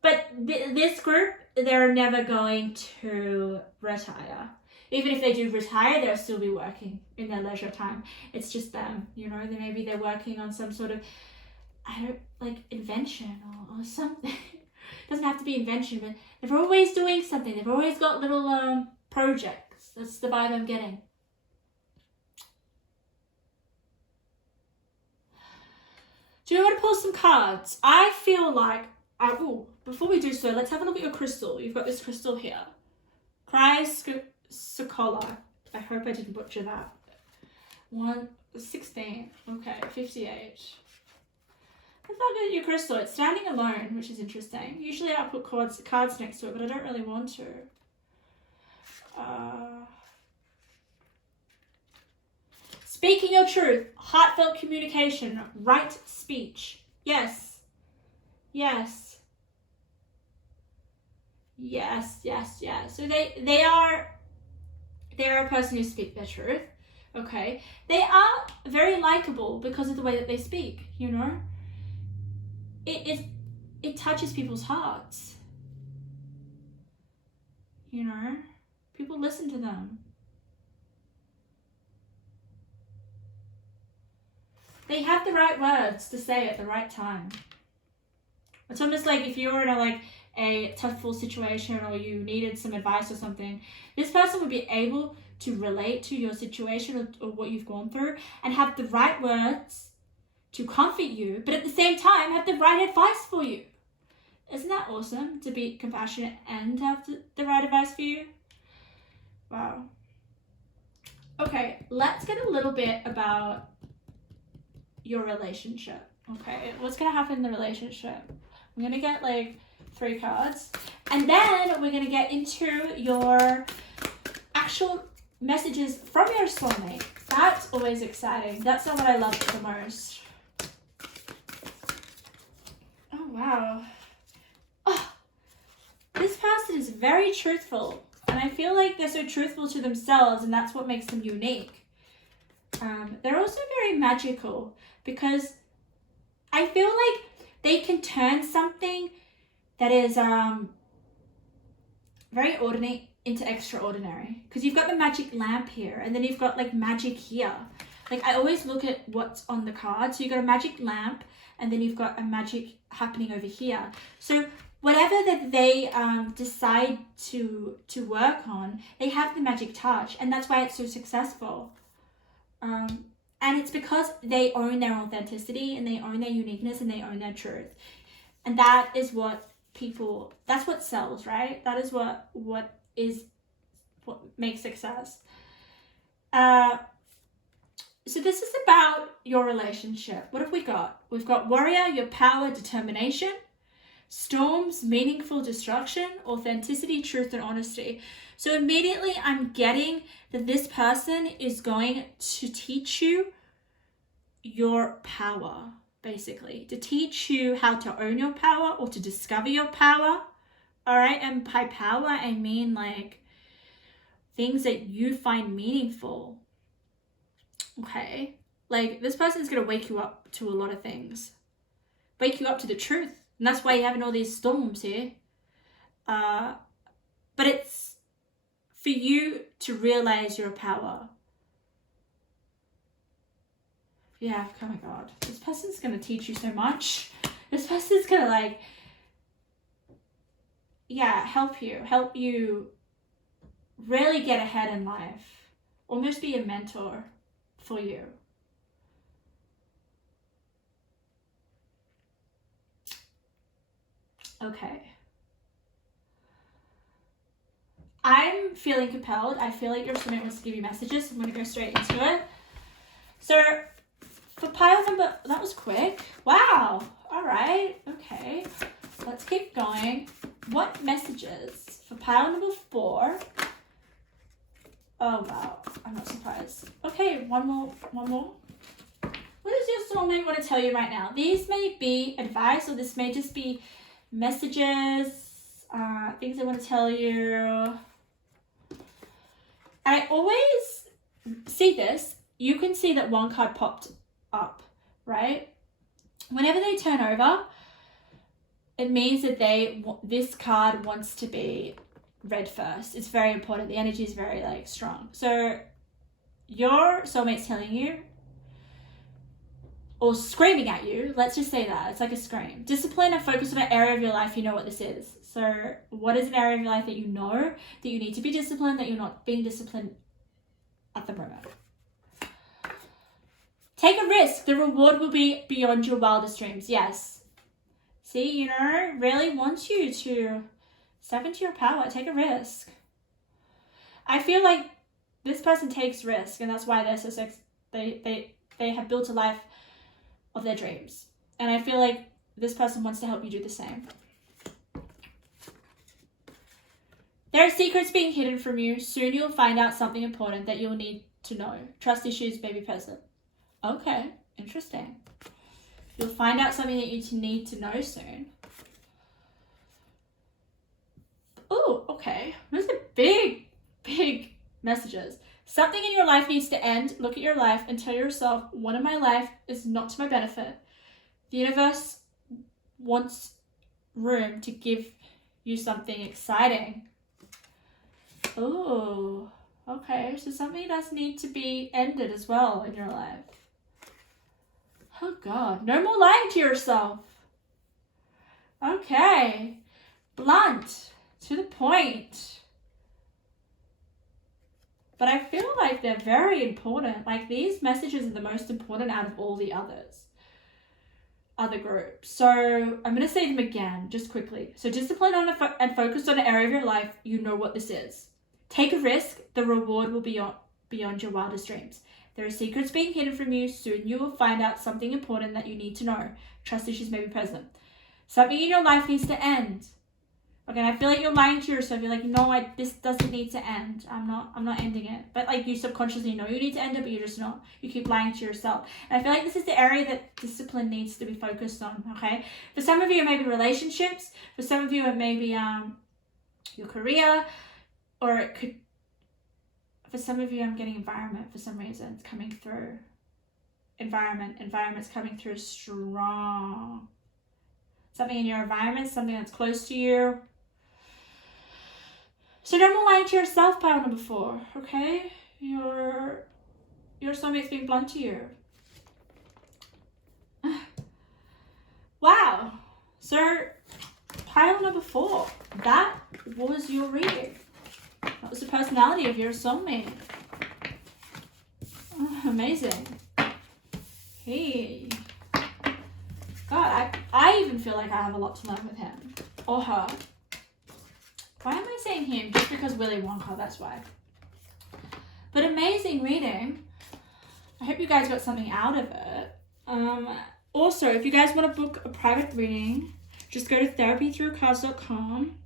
But this group, they're never going to retire. Even if they do retire, they'll still be working in their leisure time. It's just them, you know. Maybe they're working on some sort of, invention or something. It doesn't have to be invention, but they're always doing something. They've always got little projects. That's the vibe I'm getting. Do you want to pull some cards? I feel like, before we do so, let's have a look at your crystal. You've got this crystal here. Sokola. I hope I didn't butcher that. 116. Okay, 58. I thought your crystal. It's standing alone, which is interesting. Usually I put cards next to it, but I don't really want to. Speaking your truth, heartfelt communication, right speech. Yes. So they are They're a person who speaks their truth. Okay, they are very likable because of the way that they speak. You know, it touches people's hearts. You know, people listen to them. They have the right words to say at the right time. It's almost like if you were in a toughful situation or you needed some advice or something, this person would be able to relate to your situation or what you've gone through and have the right words to comfort you, but at the same time have the right advice for you. Isn't that awesome, to be compassionate and have the right advice for you? Wow. Okay, let's get a little bit about your relationship. Okay, what's gonna happen in the relationship? I'm gonna get 3 cards, and then we're gonna get into your actual messages from your soulmate. That's always exciting. That's not what I love the most. Oh wow. Oh, this person is very truthful, and I feel like they're so truthful to themselves, and that's what makes them unique. They're also very magical, because I feel like they can turn something that is very ordinary into extraordinary. Because you've got the magic lamp here, and then you've got magic here. I always look at what's on the card. So you've got a magic lamp, and then you've got a magic happening over here. So whatever that they decide to work on, they have the magic touch, and that's why it's so successful. And it's because they own their authenticity, and they own their uniqueness, and they own their truth. And that is what that's what sells, right? That is what makes success. So this is about your relationship. What have we got? We've got warrior, your power, determination, storms, meaningful destruction, authenticity, truth, and honesty. So immediately I'm getting that this person is going to teach you your power, basically. To teach you how to own your power or to discover your power. All right, and by power, I mean things that you find meaningful. Okay, this person is going to wake you up to a lot of things. Wake you up to the truth. And that's why you're having all these storms here. But it's for you to realize your power. Yeah, oh my God. This person's going to teach you so much. This person's going to help you really get ahead in life. Almost be a mentor for you. Okay. I'm feeling compelled. I feel like your soulmate wants to give you messages. I'm going to go straight into it. So for pile number, that was quick. Wow. All right. Okay. Let's keep going. What messages for pile number 4? Oh, wow. I'm not surprised. Okay. One more. What does your soulmate want to tell you right now? These may be advice, or this may just be messages, things they want to tell you. I always see this. You can see that one card popped up, right? Whenever they turn over, it means that this card wants to be read first. It's very important. The energy is very strong. So your soulmate's telling you, or screaming at you, let's just say that. It's like a scream. Discipline and focus on an area of your life. You know what this is. So what is an area of your life that you know that you need to be disciplined, that you're not being disciplined at the moment? Take a risk. The reward will be beyond your wildest dreams. Yes. See, really wants you to step into your power. Take a risk. I feel like this person takes risk, and that's why they're so they have built a life of their dreams. And I feel like this person wants to help you do the same. There are secrets being hidden from you. Soon you'll find out something important that you'll need to know. Trust issues may be present. Okay, interesting. You'll find out something that you need to know soon. Oh, okay. Those are big messages. Something in your life needs to end. Look at your life and tell yourself, one in my life is not to my benefit. The universe wants room to give you something exciting. Oh, okay. So something does need to be ended as well in your life. Oh God, no more lying to yourself. Okay, blunt, to the point. But I feel like they're very important. Like these messages are the most important out of all the other groups. So I'm going to say them again, just quickly. So discipline on and focus on an area of your life. You know what this is. Take a risk. The reward will be beyond your wildest dreams. There are secrets being hidden from you. Soon you will find out something important that you need to know. Trust issues may be present. Something in your life needs to end. Okay, I feel like you're lying to yourself. You're like, no, this doesn't need to end. I'm not ending it. But like you subconsciously know you need to end it, but you're just not. You keep lying to yourself. And I feel like this is the area that discipline needs to be focused on, okay? For some of you, it may be relationships. For some of you, it may be your career. Or it could, for some of you, I'm getting environment for some reason. It's coming through. Environment's coming through strong. Something in your environment, something that's close to you. So don't lie to yourself, pile number 4, okay? Your soulmate's being blunt to you. Wow. So pile number 4, that was your reading. That was the personality of your soulmate. Oh, amazing. Hey. God, I even feel like I have a lot to learn with him. Or her. Why am I saying him? Just because Willy Wonka, that's why. But amazing reading. I hope you guys got something out of it. Also, if you guys want to book a private reading, just go to therapythroughcards.com.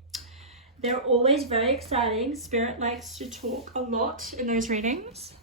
They're always very exciting. Spirit likes to talk a lot in those readings.